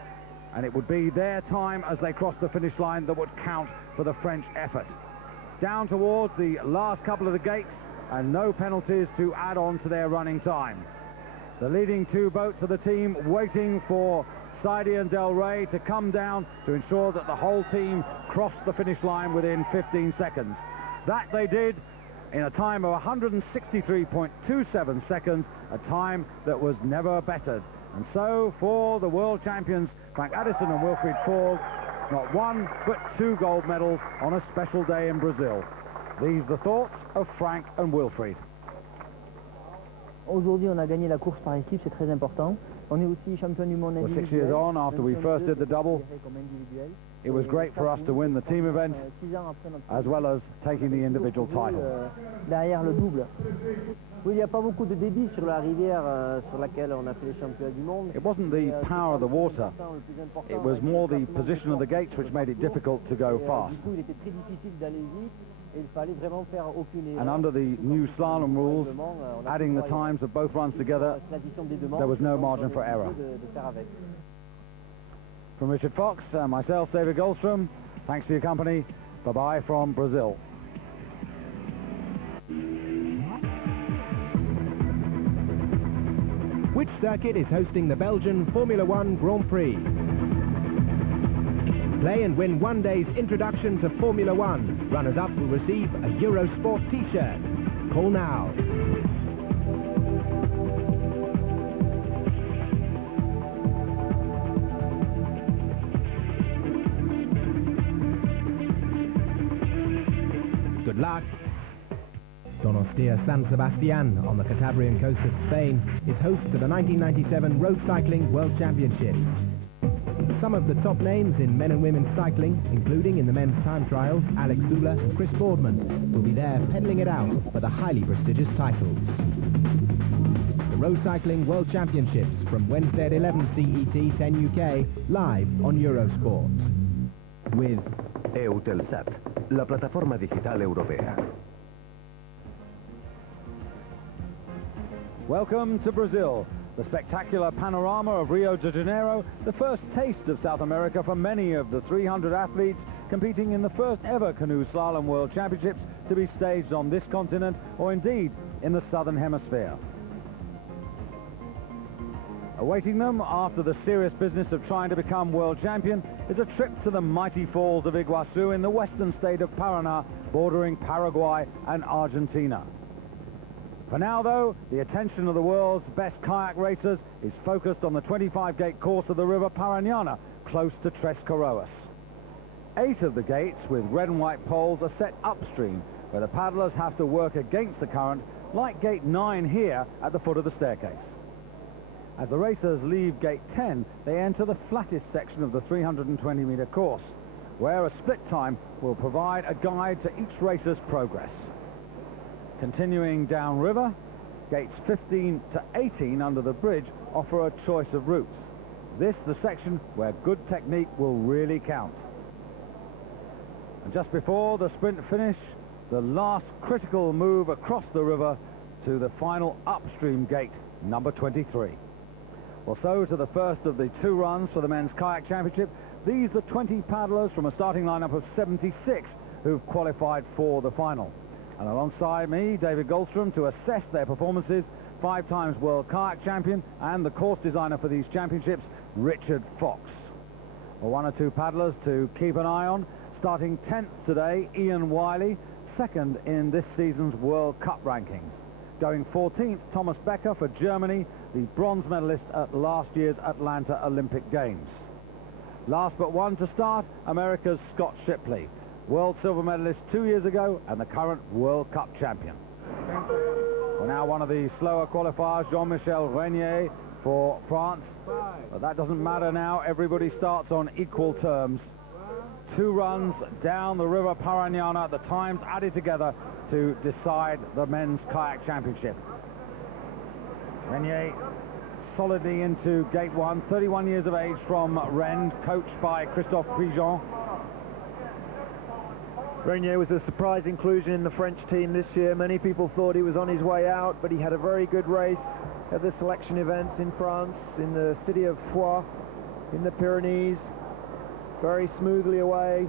and it would be their time as they crossed the finish line that would count for the French effort. Down towards the last couple of the gates, and no penalties to add on to their running time. The leading two boats of the team waiting for Saidi and Del Rey to come down to ensure that the whole team crossed the finish line within 15 seconds. That they did in a time of 163.27 seconds, a time that was never bettered. And so for the world champions, Frank Addison and Wilfried Forg, not one but 2 gold medals on a special day in Brazil. These are the thoughts of Frank and Wilfried. Aujourd'hui, on a gagné la course par équipe, c'est très important. On est aussi champion du monde individuel. 6 years on, after we first did the double, it was great for us to win the team event, as well as taking the individual title. Derrière le double. Oui, il n'y a pas beaucoup de débit sur la rivière sur laquelle on a fait les championnats du monde. It wasn't the power of the water, it was more the position of the gates which made it difficult to go fast. Du coup, il était très difficile d'aller vite. And under the new slalom rules, adding the times of both runs together, there was no margin for error. From Richard Fox and myself, David Goldstrom, thanks for your company. Bye-bye from Brazil. Which circuit is hosting the Belgian Formula One Grand Prix? Play and win one day's introduction to Formula One. Runners-up will receive a Eurosport t-shirt. Call now. Good luck. Donostia San Sebastian on the Cantabrian coast of Spain is host to the 1997 Road Cycling World Championships. Some of the top names in men and women's cycling, including in the men's time trials, Alex Zula and Chris Boardman, will be there peddling it out for the highly prestigious titles. The Road Cycling World Championships from Wednesday at 11 CET, 10 UK, live on Eurosport. With Eutelsat, la plataforma digital europea. Welcome to Brazil, The spectacular panorama of Rio de Janeiro, the first taste of South America for many of the 300 athletes competing in the first ever Canoe Slalom World Championships to be staged on this continent, or indeed in the Southern Hemisphere. Awaiting them after the serious business of trying to become world champion is a trip to the mighty falls of Iguazu in the western state of Paraná, bordering Paraguay and Argentina. For now, though, the attention of the world's best kayak racers is focused on the 25-gate course of the river Paraná, close to Tres Coroas. 8 of the gates with red and white poles are set upstream, where the paddlers have to work against the current, like gate 9 here at the foot of the staircase. As the racers leave gate 10, they enter the flattest section of the 320-meter course, where a split time will provide a guide to each racer's progress. Continuing downriver, gates 15 to 18 under the bridge offer a choice of routes. This the section where good technique will really count. And just before the sprint finish, the last critical move across the river to the final upstream gate, number 23. Well, so to the first of the 2 runs for the Men's Kayak Championship. These the 20 paddlers from a starting lineup of 76 who've qualified for the final. And alongside me, David Goldstrom, to assess their performances, 5 times world kayak champion and the course designer for these championships, Richard Fox. Well, 1 or 2 paddlers to keep an eye on. Starting 10th today, Ian Wiley, 2nd in this season's World Cup rankings. Going 14th, Thomas Becker for Germany, the bronze medalist at last year's Atlanta Olympic Games. Last but 1 to start, America's Scott Shipley, world silver medalist 2 years ago and the current World Cup champion. Well, now one of the slower qualifiers, Jean-Michel Renier for France. But that doesn't matter now, everybody starts on equal terms. 2 runs down the river Paraná, the times added together to decide the men's kayak championship. Renier solidly into gate 1, 31 years of age from Rennes, coached by Christophe Prigent. Renier was a surprise inclusion in the French team this year. Many people thought he was on his way out, but he had a very good race at the selection events in France, in the city of Foix, in the Pyrenees. Very smoothly away,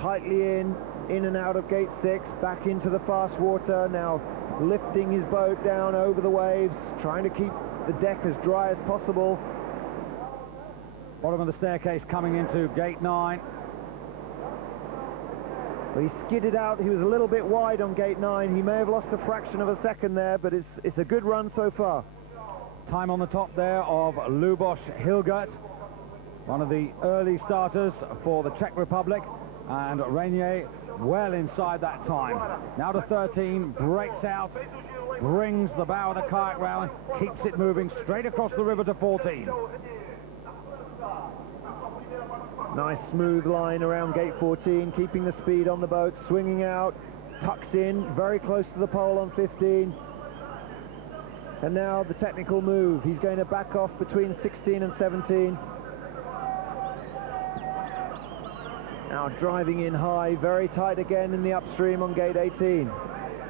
tightly in and out of gate 6, back into the fast water, now lifting his boat down over the waves, trying to keep the deck as dry as possible. Bottom of the staircase coming into gate 9. He skidded out, he was a little bit wide on gate 9, he may have lost a fraction of a second there, but it's a good run so far. Time on the top there of Luboš Hilgert, one of the early starters for the Czech Republic, and Renier well inside that time. Now to 13, breaks out, brings the bow of the kayak round, keeps it moving straight across the river to 14. Nice smooth line around gate 14, keeping the speed on the boat, swinging out, tucks in, very close to the pole on 15. And now the technical move. He's going to back off between 16 and 17. Now driving in high, very tight again in the upstream on gate 18.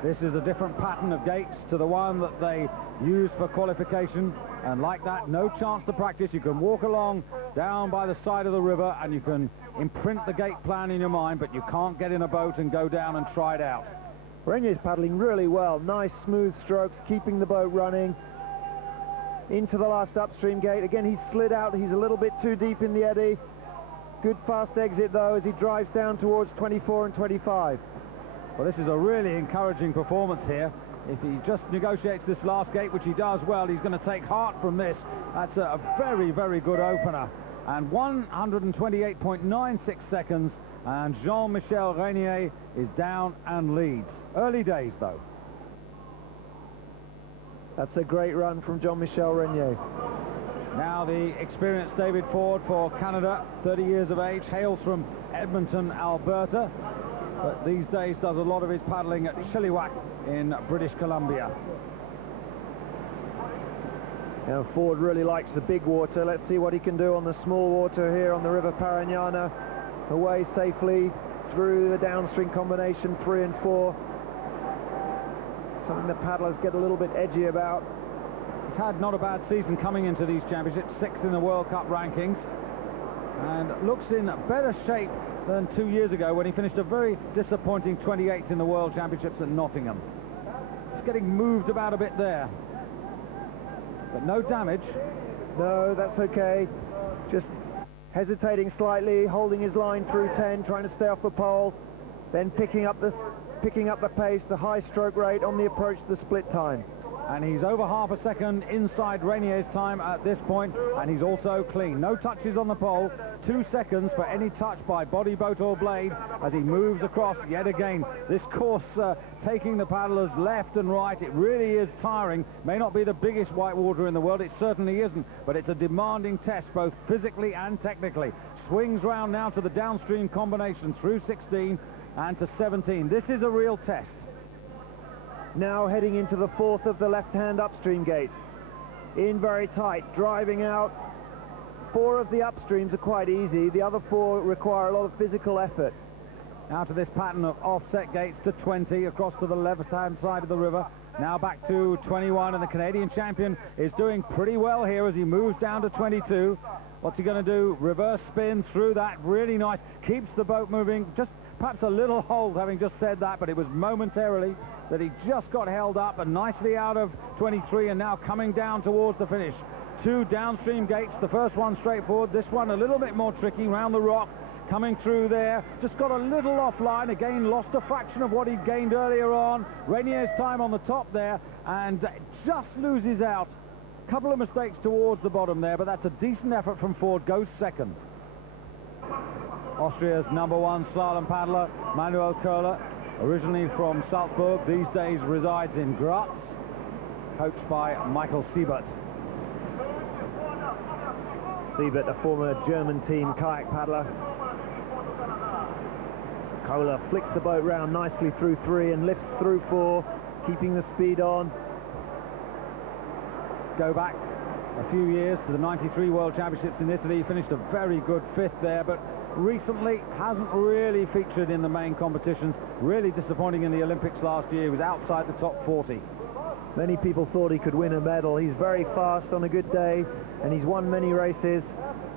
This is a different pattern of gates to the one that they used for qualification, and like that, no chance to practice. You can walk along down by the side of the river and you can imprint the gate plan in your mind, but you can't get in a boat and go down and try it out. Renier's paddling really well, nice smooth strokes, keeping the boat running. Into the last upstream gate, again he's slid out, he's a little bit too deep in the eddy. Good fast exit though as he drives down towards 24 and 25. Well, this is a really encouraging performance here. If he just negotiates this last gate, which he does well, he's going to take heart from this. That's a very, very good opener. And 128.96 seconds, and Jean-Michel Renier is down and leads. Early days, though. That's a great run from Jean-Michel Renier. Now the experienced David Ford for Canada, 30 years of age, hails from Edmonton, Alberta, but these days does a lot of his paddling at Chilliwack in British Columbia. Now Ford really likes the big water. Let's see what he can do on the small water here on the River Paraná. Away safely through the downstream combination 3 and 4. Something the paddlers get a little bit edgy about. had not a bad season coming into these championships, 6th in the World Cup rankings, and looks in better shape than 2 years ago when he finished a very disappointing 28th in the World Championships at Nottingham. He's getting moved about a bit there, but no damage. No, that's okay. Just hesitating slightly, holding his line through 10, trying to stay off the pole, then picking up the pace, the high stroke rate on the approach to the split time. And he's over half a second inside Rainier's time at this point, and he's also clean. No touches on the pole, 2 seconds for any touch by body, boat or blade as he moves across yet again. This course taking the paddlers left and right. It really is tiring. May not be the biggest whitewater in the world, it certainly isn't, but it's a demanding test both physically and technically. Swings round now to the downstream combination through 16 and to 17. This is a real test. Now heading into the 4th of the left-hand upstream gates. In very tight, driving out. 4 of the upstreams are quite easy. The other 4 require a lot of physical effort. Now to this pattern of offset gates to 20 across to the left-hand side of the river. Now back to 21, and the Canadian champion is doing pretty well here as he moves down to 22. What's he going to do? Reverse spin through that, really nice. Keeps the boat moving, just perhaps a little hold having just said that, but it was momentarily that he just got held up and nicely out of 23, and now coming down towards the finish. 2 downstream gates, the first one straightforward, this one a little bit more tricky round the rock, coming through there, just got a little offline, again lost a fraction of what he'd gained earlier on. Rainier's time on the top there, and just loses out. Couple of mistakes towards the bottom there, but that's a decent effort from Ford, goes second. Austria's #1 slalom paddler, Manuel Köhler, originally from Salzburg, these days resides in Graz, coached by Michael Siebert. Siebert, a former German team kayak paddler. Köhler flicks the boat round nicely through 3 and lifts through 4, keeping the speed on. Go back a few years to the 93 World Championships in Italy. He finished a very good 5th there, but recently hasn't really featured in the main competitions. Really disappointing in the Olympics last year. He was outside the top 40. Many people thought he could win a medal. He's very fast on a good day, and he's won many races,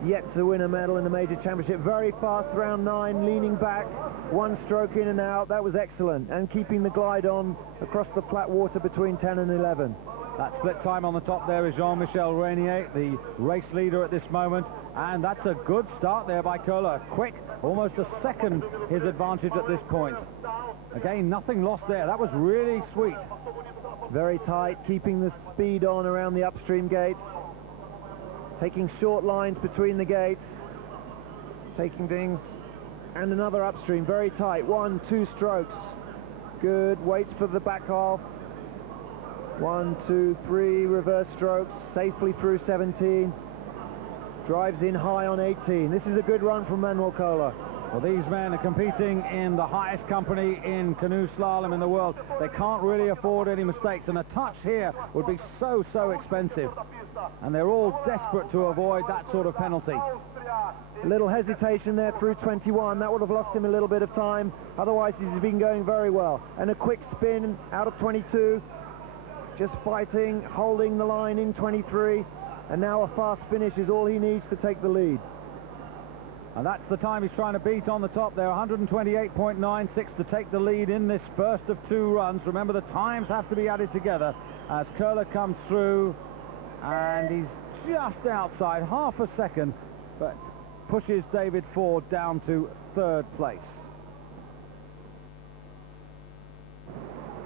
yet to win a medal in the major championship. Very fast, round 9, leaning back, 1 stroke in and out. That was excellent, and keeping the glide on across the flat water between 10 and 11. That split time on the top there is Jean-Michel Rainier, the race leader at this moment, and that's a good start there by Köhler. Quick, almost a second his advantage at this point. Again, nothing lost there. That was really sweet. Very tight, keeping the speed on around the upstream gates, taking short lines between the gates, taking things, and another upstream, very tight, 1, 2 strokes. Good, waits for the back half. 1, 2, 3 reverse strokes, safely through 17, drives in high on 18. This is a good run from Manuel Köhler. Well, these men are competing in the highest company in canoe slalom in the world. They can't really afford any mistakes, and a touch here would be so expensive, and they're all desperate to avoid that sort of penalty. A little hesitation there through 21, that would have lost him a little bit of time, otherwise he's been going very well. And a quick spin out of 22, just fighting, holding the line in 23, and now a fast finish is all he needs to take the lead. And that's the time he's trying to beat on the top there, 128.96 to take the lead in this first of 2 runs. Remember, the times have to be added together as Köhler comes through, and he's just outside, half a second, but pushes David Ford down to 3rd place.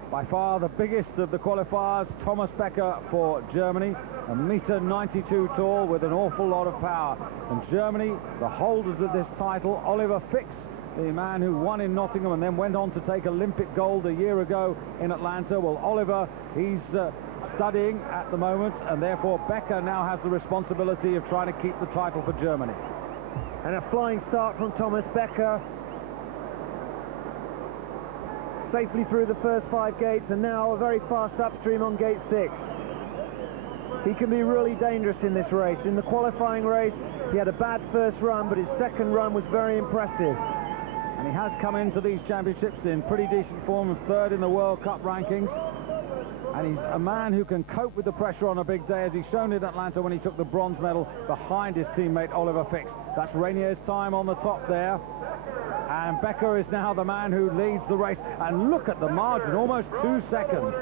By far the biggest of the qualifiers, Thomas Becker for Germany, 1.92 meters tall with an awful lot of power. And Germany, the holders of this title, Oliver Fix, the man who won in Nottingham and then went on to take Olympic gold a year ago in Atlanta. Well, Oliver, he's studying at the moment, and therefore Becker now has the responsibility of trying to keep the title for Germany. And a flying start from Thomas Becker. Safely through the first 5 gates, and now a very fast upstream on gate 6. He can be really dangerous in this race. In the qualifying race, he had a bad first run, but his second run was very impressive. And he has come into these championships in pretty decent form, 3rd in the World Cup rankings. and he's a man who can cope with the pressure on a big day, as he's shown in Atlanta when he took the bronze medal behind his teammate Oliver Fix. That's Reynier's time on the top there, and Becker is now the man who leads the race, and look at the margin, almost 2 seconds.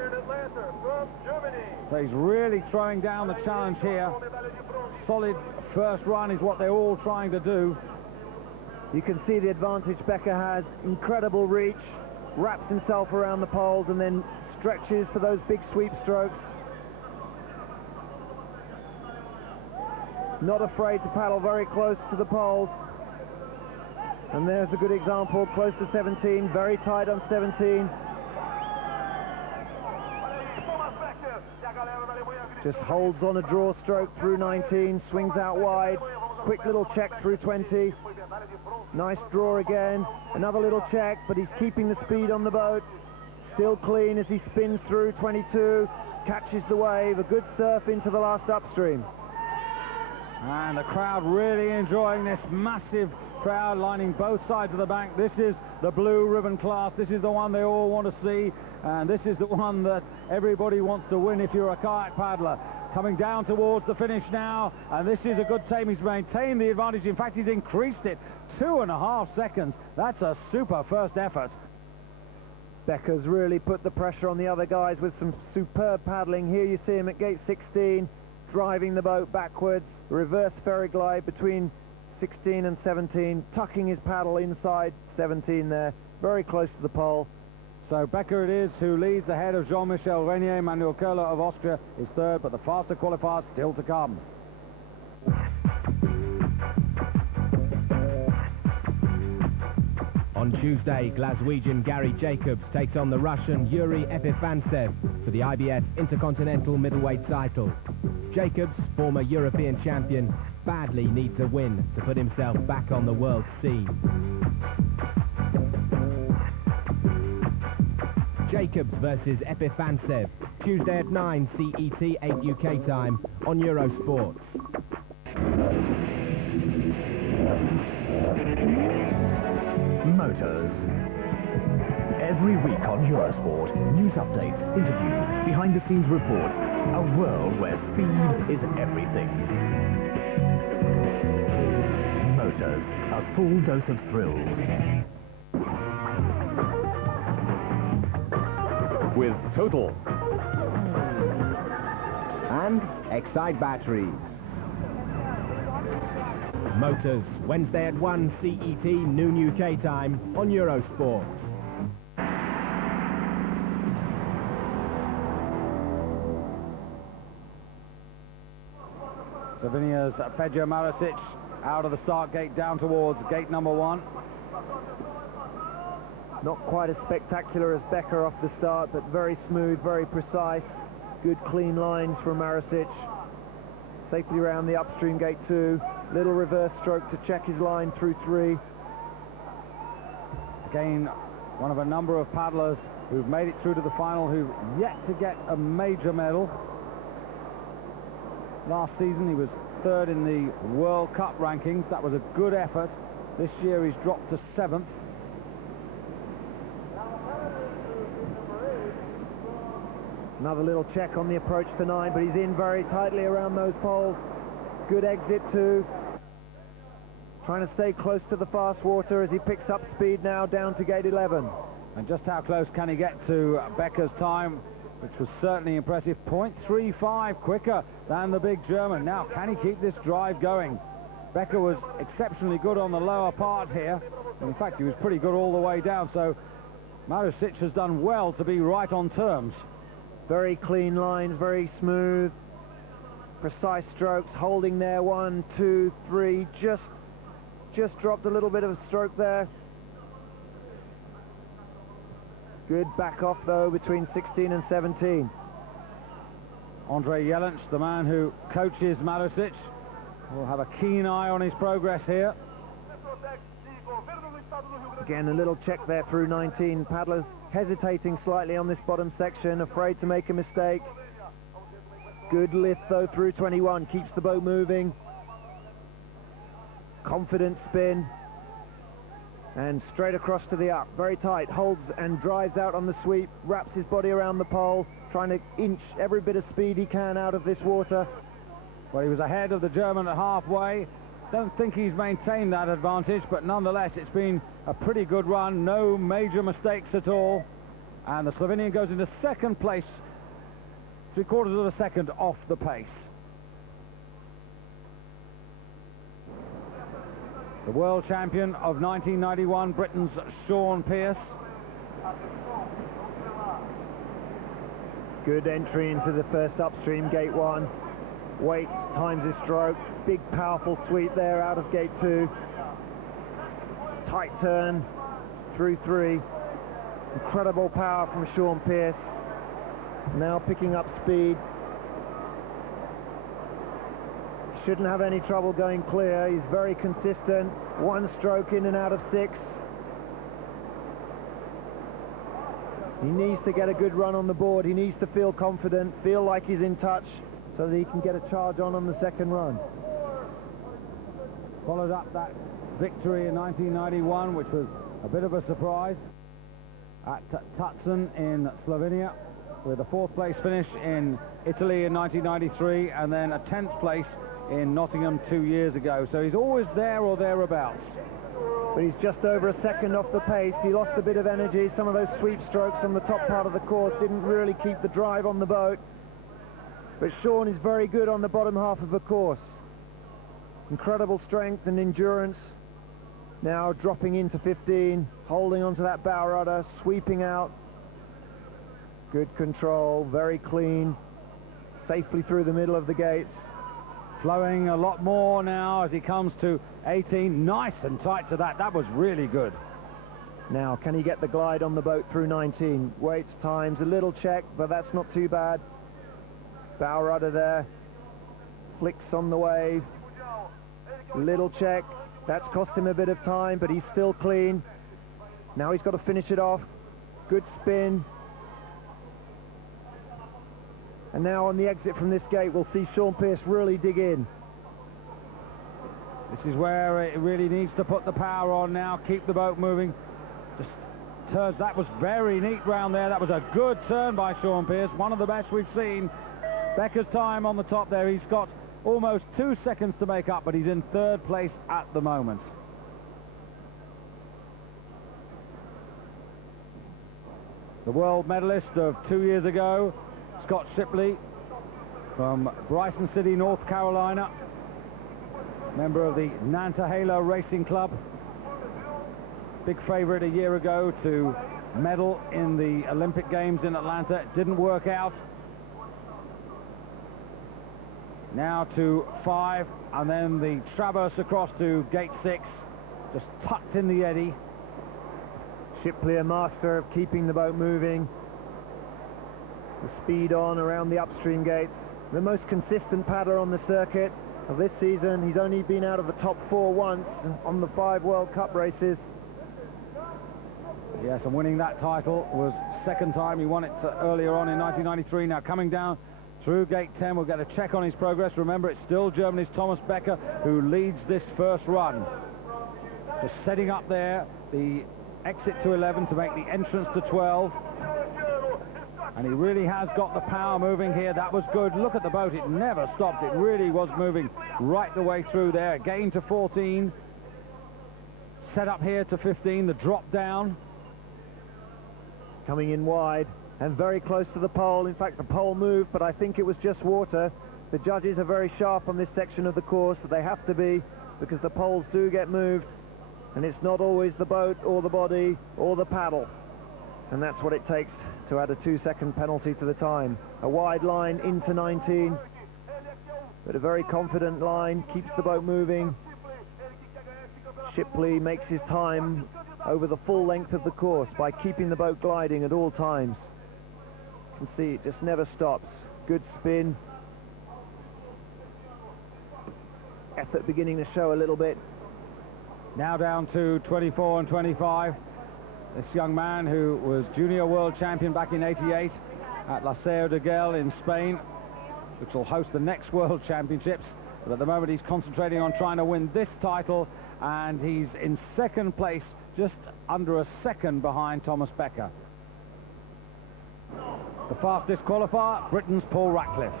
So he's really throwing down the challenge here. Solid first run is what they're all trying to do. You can see the advantage Becker has, incredible reach, wraps himself around the poles and then stretches for those big sweep strokes. Not afraid to paddle very close to the poles. And there's a good example, close to 17, very tight on 17. Just holds on a draw stroke through 19, swings out wide, quick little check through 20. Nice draw again, another little check, but he's keeping the speed on the boat. Still clean as he spins through 22, catches the wave, a good surf into the last upstream. And the crowd really enjoying this massive crowd lining both sides of the bank. This is the blue ribbon class. This is the one they all want to see, and this is the one that everybody wants to win if you're a kayak paddler. Coming down towards the finish now, and this is a good time. He's maintained the advantage. In fact, he's increased it 2.5 seconds. That's a super first effort. Becker's really put the pressure on the other guys with some superb paddling. Here you see him at gate 16, driving the boat backwards, reverse ferry glide between 16 and 17, tucking his paddle inside 17 there, very close to the pole. So Becker it is who leads ahead of Jean-Michel Renier. Manuel Köhler of Austria is third, but the faster qualifiers still to come. On Tuesday, Glaswegian Gary Jacobs takes on the Russian Yuri Epifantsev for the IBF Intercontinental Middleweight title. Jacobs, former European champion, badly needs a win to put himself back on the world scene. Jacobs versus Epifantsev, Tuesday at 9 CET, 8 UK time on Eurosports. Motors. Every week on Eurosport, news updates, interviews, behind-the-scenes reports, a world where speed is everything. Motors, a full dose of thrills. With Total. And Excite batteries. Motors, Wednesday at 1 CET, noon UK time on Eurosports. Slovenia's Feđa Marasic out of the start gate down towards gate number 1. Not quite as spectacular as Becker off the start, but very smooth, very precise. Good clean lines from Marasic. Safely around the upstream gate 2. Little reverse stroke to check his line through 3. Again, one of a number of paddlers who've made it through to the final who've yet to get a major medal. Last season he was third in the World Cup rankings. That was a good effort. This year he's dropped to 7th. Another little check on the approach to 9, but he's in very tightly around those poles. Good exit too. Trying to stay close to the fast water as he picks up speed now down to gate 11. And just how close can he get to Becker's time, which was certainly impressive. 0.35 quicker than the big German. Now, can he keep this drive going? Becker was exceptionally good on the lower part here. In fact, he was pretty good all the way down, so Marasic has done well to be right on terms. Very clean lines, very smooth, precise strokes, holding there, 1, 2, 3, just dropped a little bit of a stroke there. Good back off though between 16 and 17. Andrei Jelenc, the man who coaches Marasic, will have a keen eye on his progress here. Again, a little check there through 19. Paddlers hesitating slightly on this bottom section, afraid to make a mistake. Good lift though through 21, keeps the boat moving. Confident spin. And straight across to the up, very tight, holds and drives out on the sweep, wraps his body around the pole, trying to inch every bit of speed he can out of this water. Well, he was ahead of the German at halfway. Don't think he's maintained that advantage, but nonetheless, it's been a pretty good run. No major mistakes at all. And the Slovenian goes into second place, 3/4 of a second off the pace. The world champion of 1991, Britain's Sean Pearce. Good entry into the first upstream, gate 1. Waits, times his stroke. Big, powerful sweep there out of gate 2. Tight turn through 3. Incredible power from Sean Pearce. Now picking up speed. Shouldn't have any trouble going clear. He's very consistent. 1 stroke in and out of 6. He needs to get a good run on the board. He needs to feel confident, feel like he's in touch, so that he can get a charge on the second run. Followed up that victory in 1991, which was a bit of a surprise, at Tucson in Slovenia, with a 4th place finish in Italy in 1993, and then a 10th place in Nottingham 2 years ago. So he's always there or thereabouts. But he's just over a second off the pace. He lost a bit of energy. Some of those sweep strokes on the top part of the course didn't really keep the drive on the boat. But Sean is very good on the bottom half of the course. Incredible strength and endurance. Now dropping into 15, holding onto that bow rudder, sweeping out. Good control, very clean, safely through the middle of the gates. Flowing a lot more now as he comes to 18. Nice and tight to that. That was really good. Now, can he get the glide on the boat through 19? Waits, times, a little check, but that's not too bad. Bow rudder there. Flicks on the wave. Little check. That's cost him a bit of time, but he's still clean. Now he's got to finish it off. Good spin. And now on the exit from this gate, we'll see Sean Pearce really dig in. This is where it really needs to put the power on now, keep the boat moving. Just turns. That was very neat round there. That was a good turn by Sean Pearce, one of the best we've seen. Becker's time on the top there. He's got almost 2 seconds to make up, but he's in 3rd place at the moment. The world medalist of 2 years ago, Scott Shipley from Bryson City, North Carolina, member of the Nantahala Racing Club. Big favorite a year ago to medal in the Olympic Games in Atlanta. It didn't work out. Now to 5, and then the traverse across to gate 6, just tucked in the eddy. Shipley, a master of keeping the boat moving. The speed on around the upstream gates. The most consistent paddler on the circuit of this season. He's only been out of the top 4 once on the 5 World Cup races. Yes, and winning that title was 2nd time. He won it earlier on in 1993. Now coming down through gate 10, we'll get a check on his progress. Remember, it's still Germany's Thomas Becker who leads this first run. Just setting up there the exit to 11 to make the entrance to 12. And he really has got the power moving here. That was good. Look at the boat. It never stopped. It really was moving right the way through there. Again to 14. Set up here to 15. The drop down. Coming in wide and very close to the pole. In fact, the pole moved, but I think it was just water. The judges are very sharp on this section of the course. They have to be, because the poles do get moved. And it's not always the boat or the body or the paddle. And that's what it takes to add a 2-second penalty to the time. A wide line into 19, but a very confident line, keeps the boat moving. Shipley makes his time over the full length of the course by keeping the boat gliding at all times. You can see it just never stops. Good spin. Effort beginning to show a little bit. Now down to 24 and 25. This young man who was junior world champion back in '88 at La Seu de Guel in Spain, which will host the next world championships. But at the moment he's concentrating on trying to win this title, and he's in 2nd place just under a second behind Thomas Becker. The fastest qualifier, Britain's Paul Ratcliffe.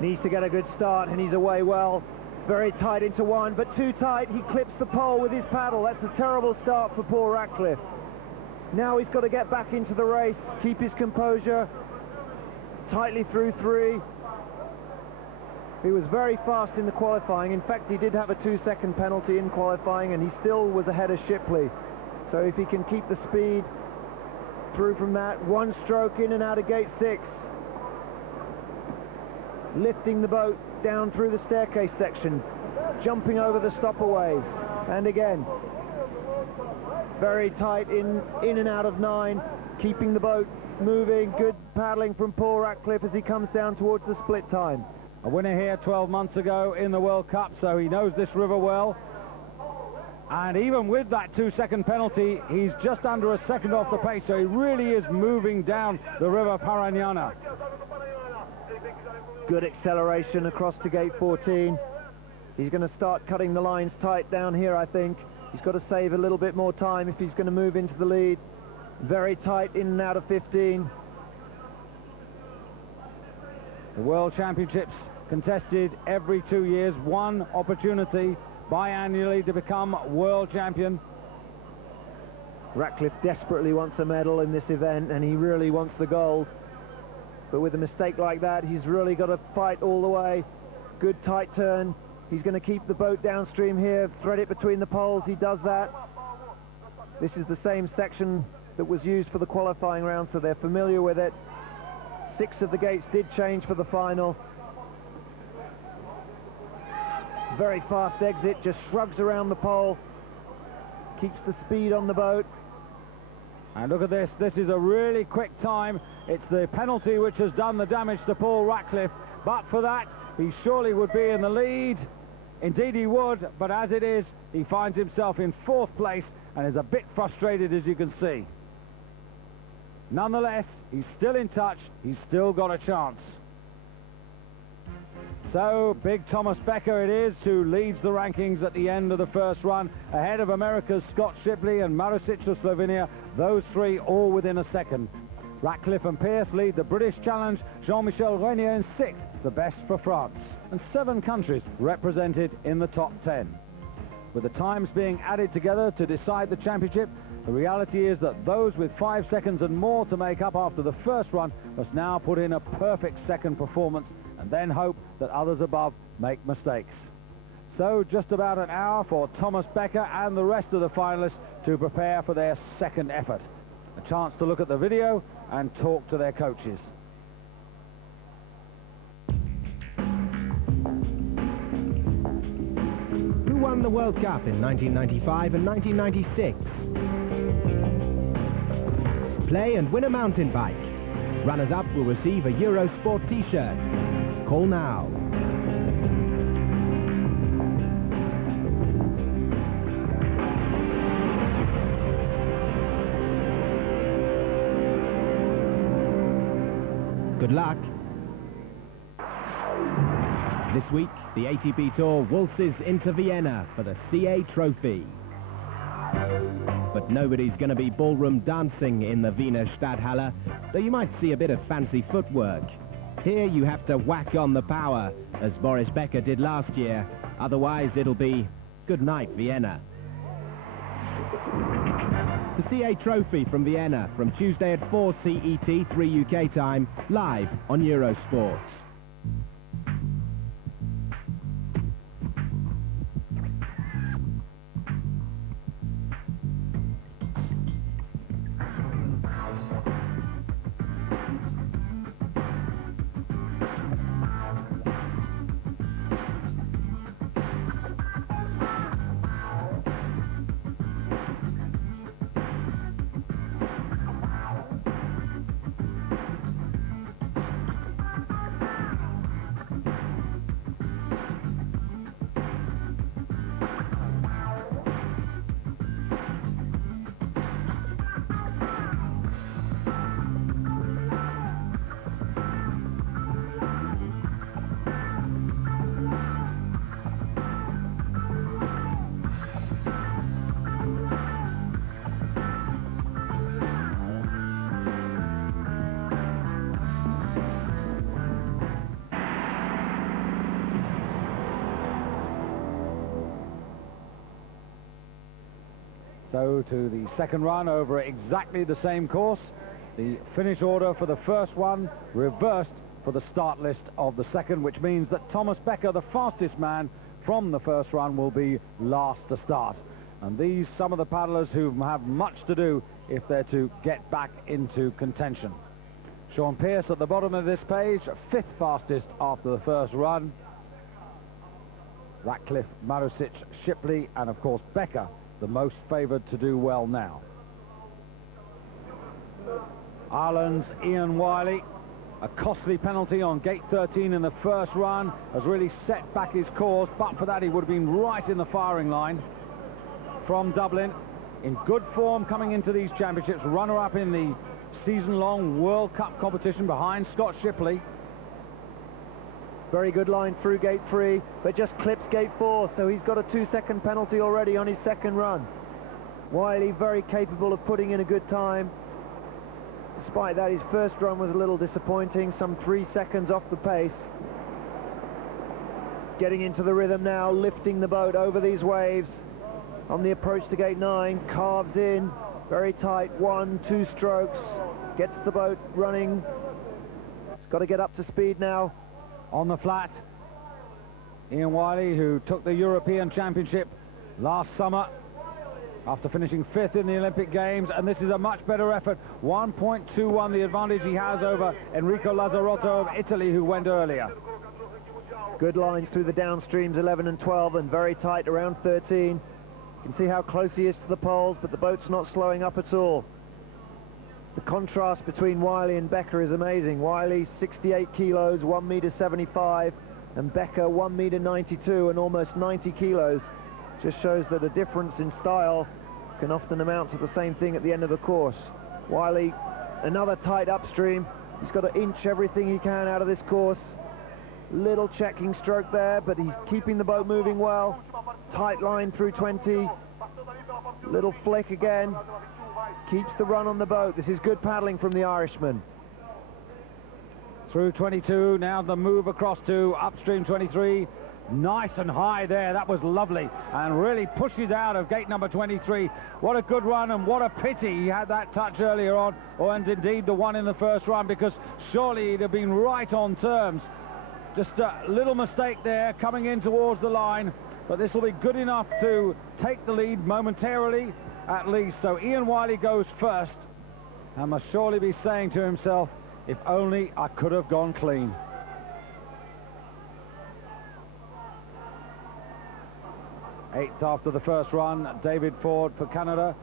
Needs to get a good start, and he's away well. Very tight into one, but too tight. He clips the pole with his paddle. That's a terrible start for Paul Ratcliffe. Now he's got to get back into the race, keep his composure, tightly through three. He was very fast in the qualifying. In fact, he did have a 2-second penalty in qualifying, and he still was ahead of Shipley. So if he can keep the speed through from that, one stroke in and out of gate 6. Lifting the boat down through the staircase section, jumping over the stopper waves, and again very tight in and out of 9, keeping the boat moving. Good paddling from Paul Ratcliffe as he comes down towards the split time. A winner here 12 months ago in the World Cup, so he knows this river well. And even with that 2-second penalty, he's just under a second off the pace, so he really is moving down the river Parañana. Good acceleration across to gate 14. He's going to start cutting the lines tight down here, I think. He's got to save a little bit more time if he's going to move into the lead. Very tight in and out of 15. The World Championships contested every 2 years, one opportunity biannually to become world champion. Ratcliffe desperately wants a medal in this event, and he really wants the gold. But with a mistake like that, he's really got to fight all the way. Good tight turn. He's going to keep the boat downstream here, thread it between the poles. He does that. This is the same section that was used for the qualifying round, so they're familiar with it. 6 of the gates did change for the final. Very fast exit, just shrugs around the pole, keeps the speed on the boat. And look at this, this is a really quick time. It's the penalty which has done the damage to Paul Ratcliffe, but for that, he surely would be in the lead. Indeed he would, but as it is, he finds himself in 4th place and is a bit frustrated, as you can see. Nonetheless, he's still in touch, he's still got a chance. So, big Thomas Becker it is who leads the rankings at the end of the first run, ahead of America's Scott Shipley and Marusic of Slovenia, those 3 all within a second. Ratcliffe and Pearce lead the British Challenge, Jean-Michel Reynier in 6th, the best for France, and 7 countries represented in the top 10. With the times being added together to decide the championship, the reality is that those with 5 seconds and more to make up after the first run must now put in a perfect second performance and then hope that others above make mistakes. So just about an hour for Thomas Becker and the rest of the finalists to prepare for their second effort. A chance to look at the video and talk to their coaches. Who won the World Cup in 1995 and 1996? Play and win a mountain bike. Runners-up will receive a Eurosport t-shirt. Call now. Good luck. This week, the ATP Tour waltzes into Vienna for the CA Trophy. But nobody's going to be ballroom dancing in the Wiener Stadthalle, though you might see a bit of fancy footwork. Here you have to whack on the power, as Boris Becker did last year. Otherwise, it'll be good night, Vienna. The CA Trophy from Vienna, from Tuesday at 4 CET, 3 UK time, live on Eurosport. So to the second run over exactly the same course. The finish order for the first one reversed for the start list of the second, which means that Thomas Becker, the fastest man from the first run, will be last to start. And these, some of the paddlers who have much to do if they're to get back into contention. Sean Pearce at the bottom of this page, fifth fastest after the first run. Ratcliffe, Marusic, Shipley, and of course Becker, the most favoured to do well now. Ireland's Ian Wiley, a costly penalty on gate 13 in the first run, has really set back his course, but for that he would have been right in the firing line. From Dublin, in good form coming into these championships, runner-up in the season-long World Cup competition behind Scott Shipley. Very good line through gate 3, but just clips gate 4, so he's got a 2-second penalty already on his second run. Wiley very capable of putting in a good time. Despite that, his first run was a little disappointing, some 3 seconds off the pace. Getting into the rhythm now, lifting the boat over these waves. On the approach to gate 9, carves in, very tight, 1-2 strokes, gets the boat running. It's got to get up to speed now. On the flat, Ian Wiley, who took the European Championship last summer after finishing 5th in the Olympic Games, and this is a much better effort. 1.21 the advantage he has over Enrico Lazzarotto of Italy, who went earlier. Good lines through the downstreams 11 and 12, and very tight around 13. You can see how close he is to the poles, but the boat's not slowing up at all. The contrast between Wiley and Becker is amazing. Wiley 68 kilos, 1.75 meters, and Becker 1.92 meters and almost 90 kilos. Just shows that a difference in style can often amount to the same thing at the end of the course. Wiley, another tight upstream. He's got to inch everything he can out of this course. Little checking stroke there, but he's keeping the boat moving well. Tight line through 20. Little flick again. Keeps the run on the boat. This is good paddling from the Irishman. Through 22, now the move across to upstream 23. Nice and high there, that was lovely, and really pushes out of gate number 23. What a good run, and what a pity he had that touch earlier on, and indeed the one in the first run, because surely he'd have been right on terms. Just a little mistake there coming in towards the line, but this will be good enough to take the lead momentarily at least. So Ian Wiley goes first and must surely be saying to himself, if only I could have gone clean. Eighth after the first run, David Ford for Canada,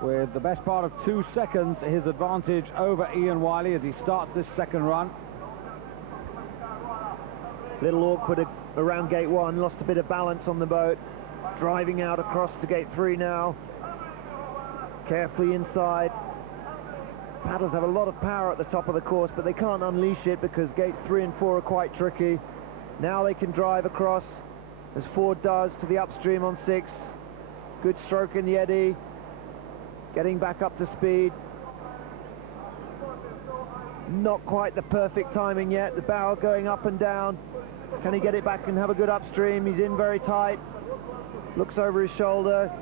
with the best part of 2 seconds his advantage over Ian Wiley as he starts this second run. Little awkward around gate 1, lost a bit of balance on the boat. Driving out across to gate 3 now. Carefully inside. Paddles have a lot of power at the top of the course, but they can't unleash it because gates 3 and 4 are quite tricky. Now they can drive across, as Ford does, to the upstream on 6. Good stroke in the eddy. Getting back up to speed. Not quite the perfect timing yet. The bow going up and down. Can he get it back and have a good upstream? He's in very tight. Looks over his shoulder.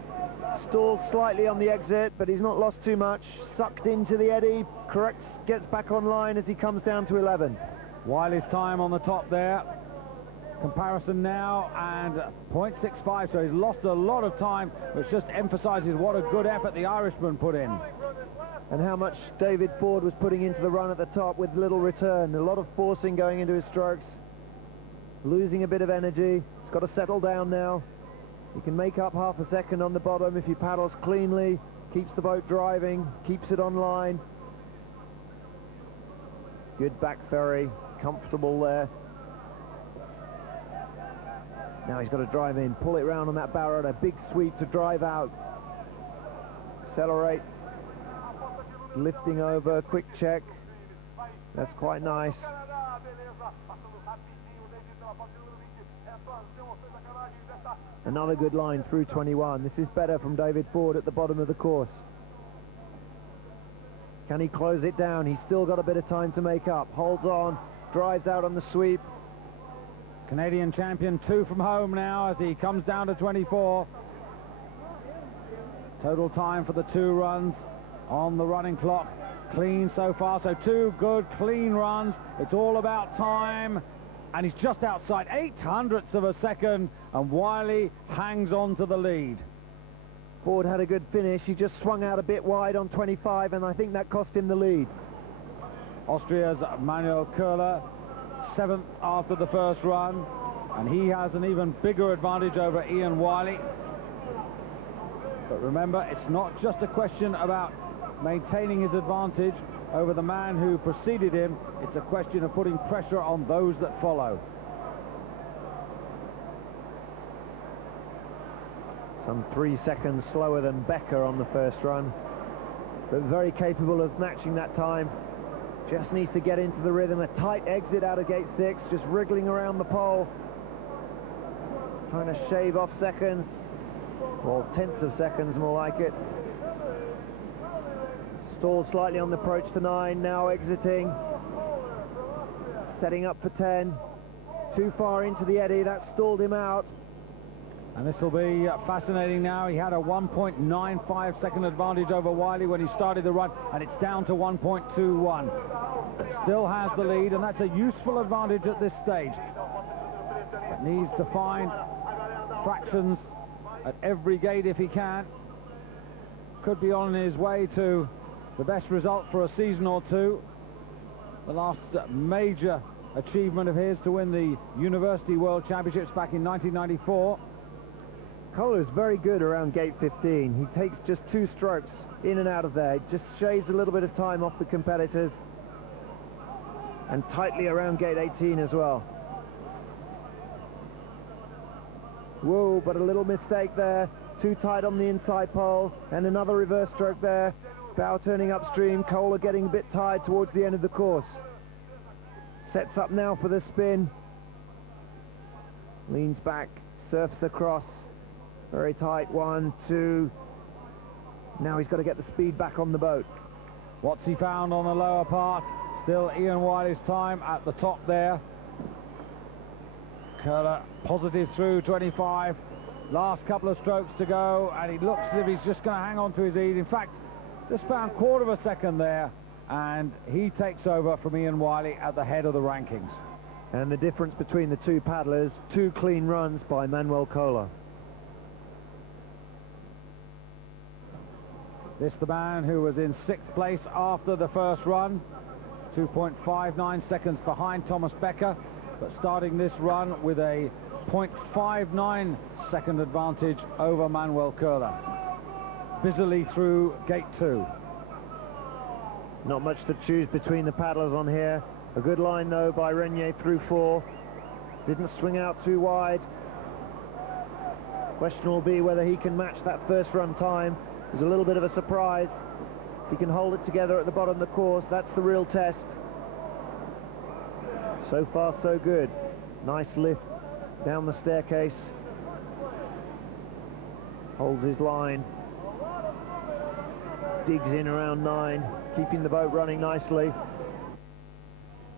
Stalls slightly on the exit, but he's not lost too much. Sucked into the eddy. Corrects, gets back on line as he comes down to 11. Wiley's time on the top there. Comparison now, and 0.65, so he's lost a lot of time, which just emphasises what a good effort the Irishman put in. And how much David Ford was putting into the run at the top with little return. A lot of forcing going into his strokes. Losing a bit of energy. He's got to settle down now. He can make up half a second on the bottom if he paddles cleanly, keeps the boat driving, keeps it on line. Good back ferry, comfortable there. Now he's got to drive in, pull it round on that bow rod, a big sweep to drive out. Accelerate. Lifting over, quick check. That's quite nice. Another good line through 21. This is better from David Ford at the bottom of the course. Can he close it down? He's still got a bit of time to make up. Holds on, drives out on the sweep. Canadian champion, 2 from home now as he comes down to 24. Total time for the 2 runs on the running clock. Clean so far, so 2 good clean runs. It's all about time, and he's just outside 0.08 of a second, and Wiley hangs on to the lead. Ford had a good finish. He just swung out a bit wide on 25, and I think that cost him the lead. Austria's Manuel Köhler, 7th after the first run, and he has an even bigger advantage over Ian Wiley. But remember, it's not just a question about maintaining his advantage over the man who preceded him. It's a question of putting pressure on those that follow. Some 3 seconds slower than Becker on the first run, but very capable of matching that time. Just needs to get into the rhythm. A tight exit out of gate 6, just wriggling around the pole, trying to shave off seconds, or tenths of seconds more like it. Stalled slightly on the approach to 9, now exiting, setting up for 10. Too far into the eddy, that stalled him out. And this will be fascinating now. He had a 1.95 second advantage over Wiley when he started the run, and it's down to 1.21. But still has the lead, and that's a useful advantage at this stage. But needs to find fractions at every gate if he can. Could be on his way to the best result for a season or two. The last major achievement of his to win the University World Championships back in 1994. Köhler's very good around gate 15. He takes just 2 strokes in and out of there. He just shaves a little bit of time off the competitors. And tightly around gate 18 as well. Whoa, but a little mistake there. Too tight on the inside pole, and another reverse stroke there. Bow turning upstream, Köhler getting a bit tired towards the end of the course. Sets up now for the spin. Leans back, surfs across. Very tight, 1, 2. Now he's got to get the speed back on the boat. What's he found on the lower part? Still Ian Wiley's time at the top there. Köhler positive through 25. Last couple of strokes to go, and he looks as if he's just going to hang on to his lead. In fact, just found 1/4 of a second there, and he takes over from Ian Wiley at the head of the rankings. And the difference between the 2 paddlers, 2 clean runs by Manuel Köhler. This the man who was in 6th place after the first run, 2.59 seconds behind Thomas Becker, but starting this run with a 0.59 second advantage over Manuel Köhler. Busily through gate 2. Not much to choose between the paddlers on here. A good line though by Renier through 4. Didn't swing out too wide. Question will be whether he can match that first run time. It was a little bit of a surprise. If he can hold it together at the bottom of the course, that's the real test. So far so good. Nice lift down the staircase. Holds his line. Digs in around 9, keeping the boat running nicely.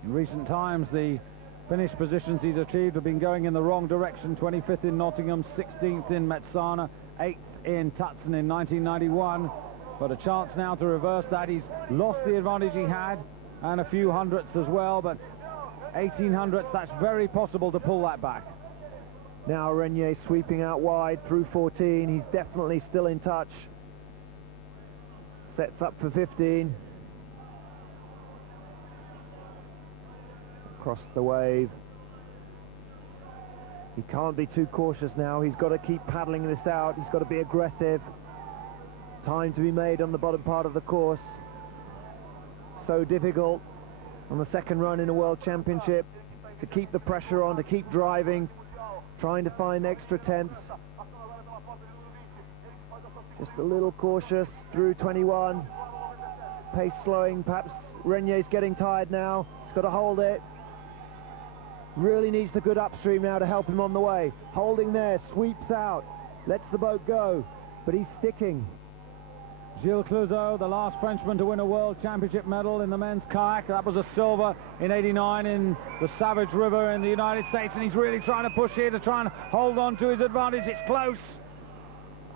In recent times, the finish positions he's achieved have been going in the wrong direction. 25th in Nottingham, 16th in Metsana, 8th in Tucson in 1991. But a chance now to reverse that. He's lost the advantage he had, and a few hundredths as well, but 18 hundredths, that's very possible to pull that back. Now Renier sweeping out wide through 14. He's definitely still in touch. Sets up for 15. Across the wave. He can't be too cautious now. He's got to keep paddling this out. He's got to be aggressive. Time to be made on the bottom part of the course. So difficult on the second run in a World Championship to keep the pressure on, to keep driving, trying to find extra tenths. Just a little cautious through 21. Pace slowing, perhaps Renier's getting tired now. He's got to hold it. Really needs the good upstream now to help him on the way. Holding there, sweeps out, lets the boat go, but he's sticking. Gilles Clouseau, the last Frenchman to win a World Championship medal in the men's kayak. That was a silver in '89 in the Savage River in the United States, and he's really trying to push here to try and hold on to his advantage. It's close.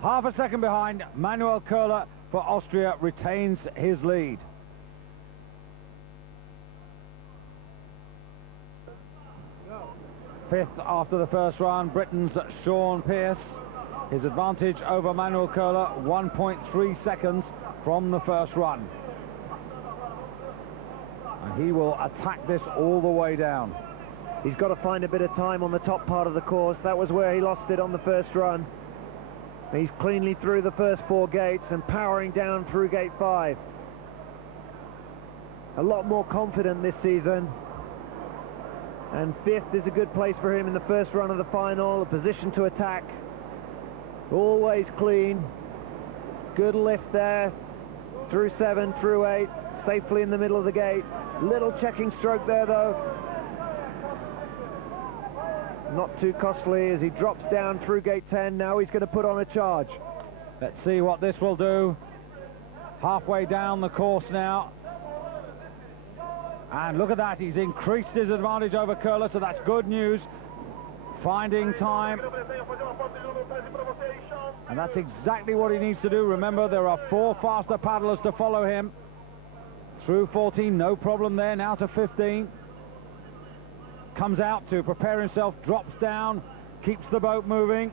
Half a second behind. Manuel Köhler for Austria retains his lead. Fifth after the first run, Britain's Sean Pearce. His advantage over Manuel Köhler, 1.3 seconds from the first run. And he will attack this all the way down. He's got to find a bit of time on the top part of the course. That was where he lost it on the first run. He's cleanly through the first 4 gates and powering down through gate 5. A lot more confident this season. And 5th is a good place for him in the first run of the final, a position to attack. Always clean. Good lift there. Through 7, through 8, safely in the middle of the gate. Little checking stroke there though. Not too costly as he drops down through gate 10. Now he's going to put on a charge. Let's see what this will do. Halfway down the course now. And look at that, he's increased his advantage over Köhler, so that's good news. Finding time. And that's exactly what he needs to do. Remember, there are 4 faster paddlers to follow him. Through 14, no problem there, now to 15. Comes out to prepare himself, drops down, keeps the boat moving.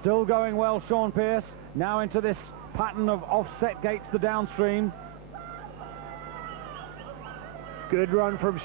Still going well, Sean Pearce. Now into this pattern of offset gates to downstream. Good run from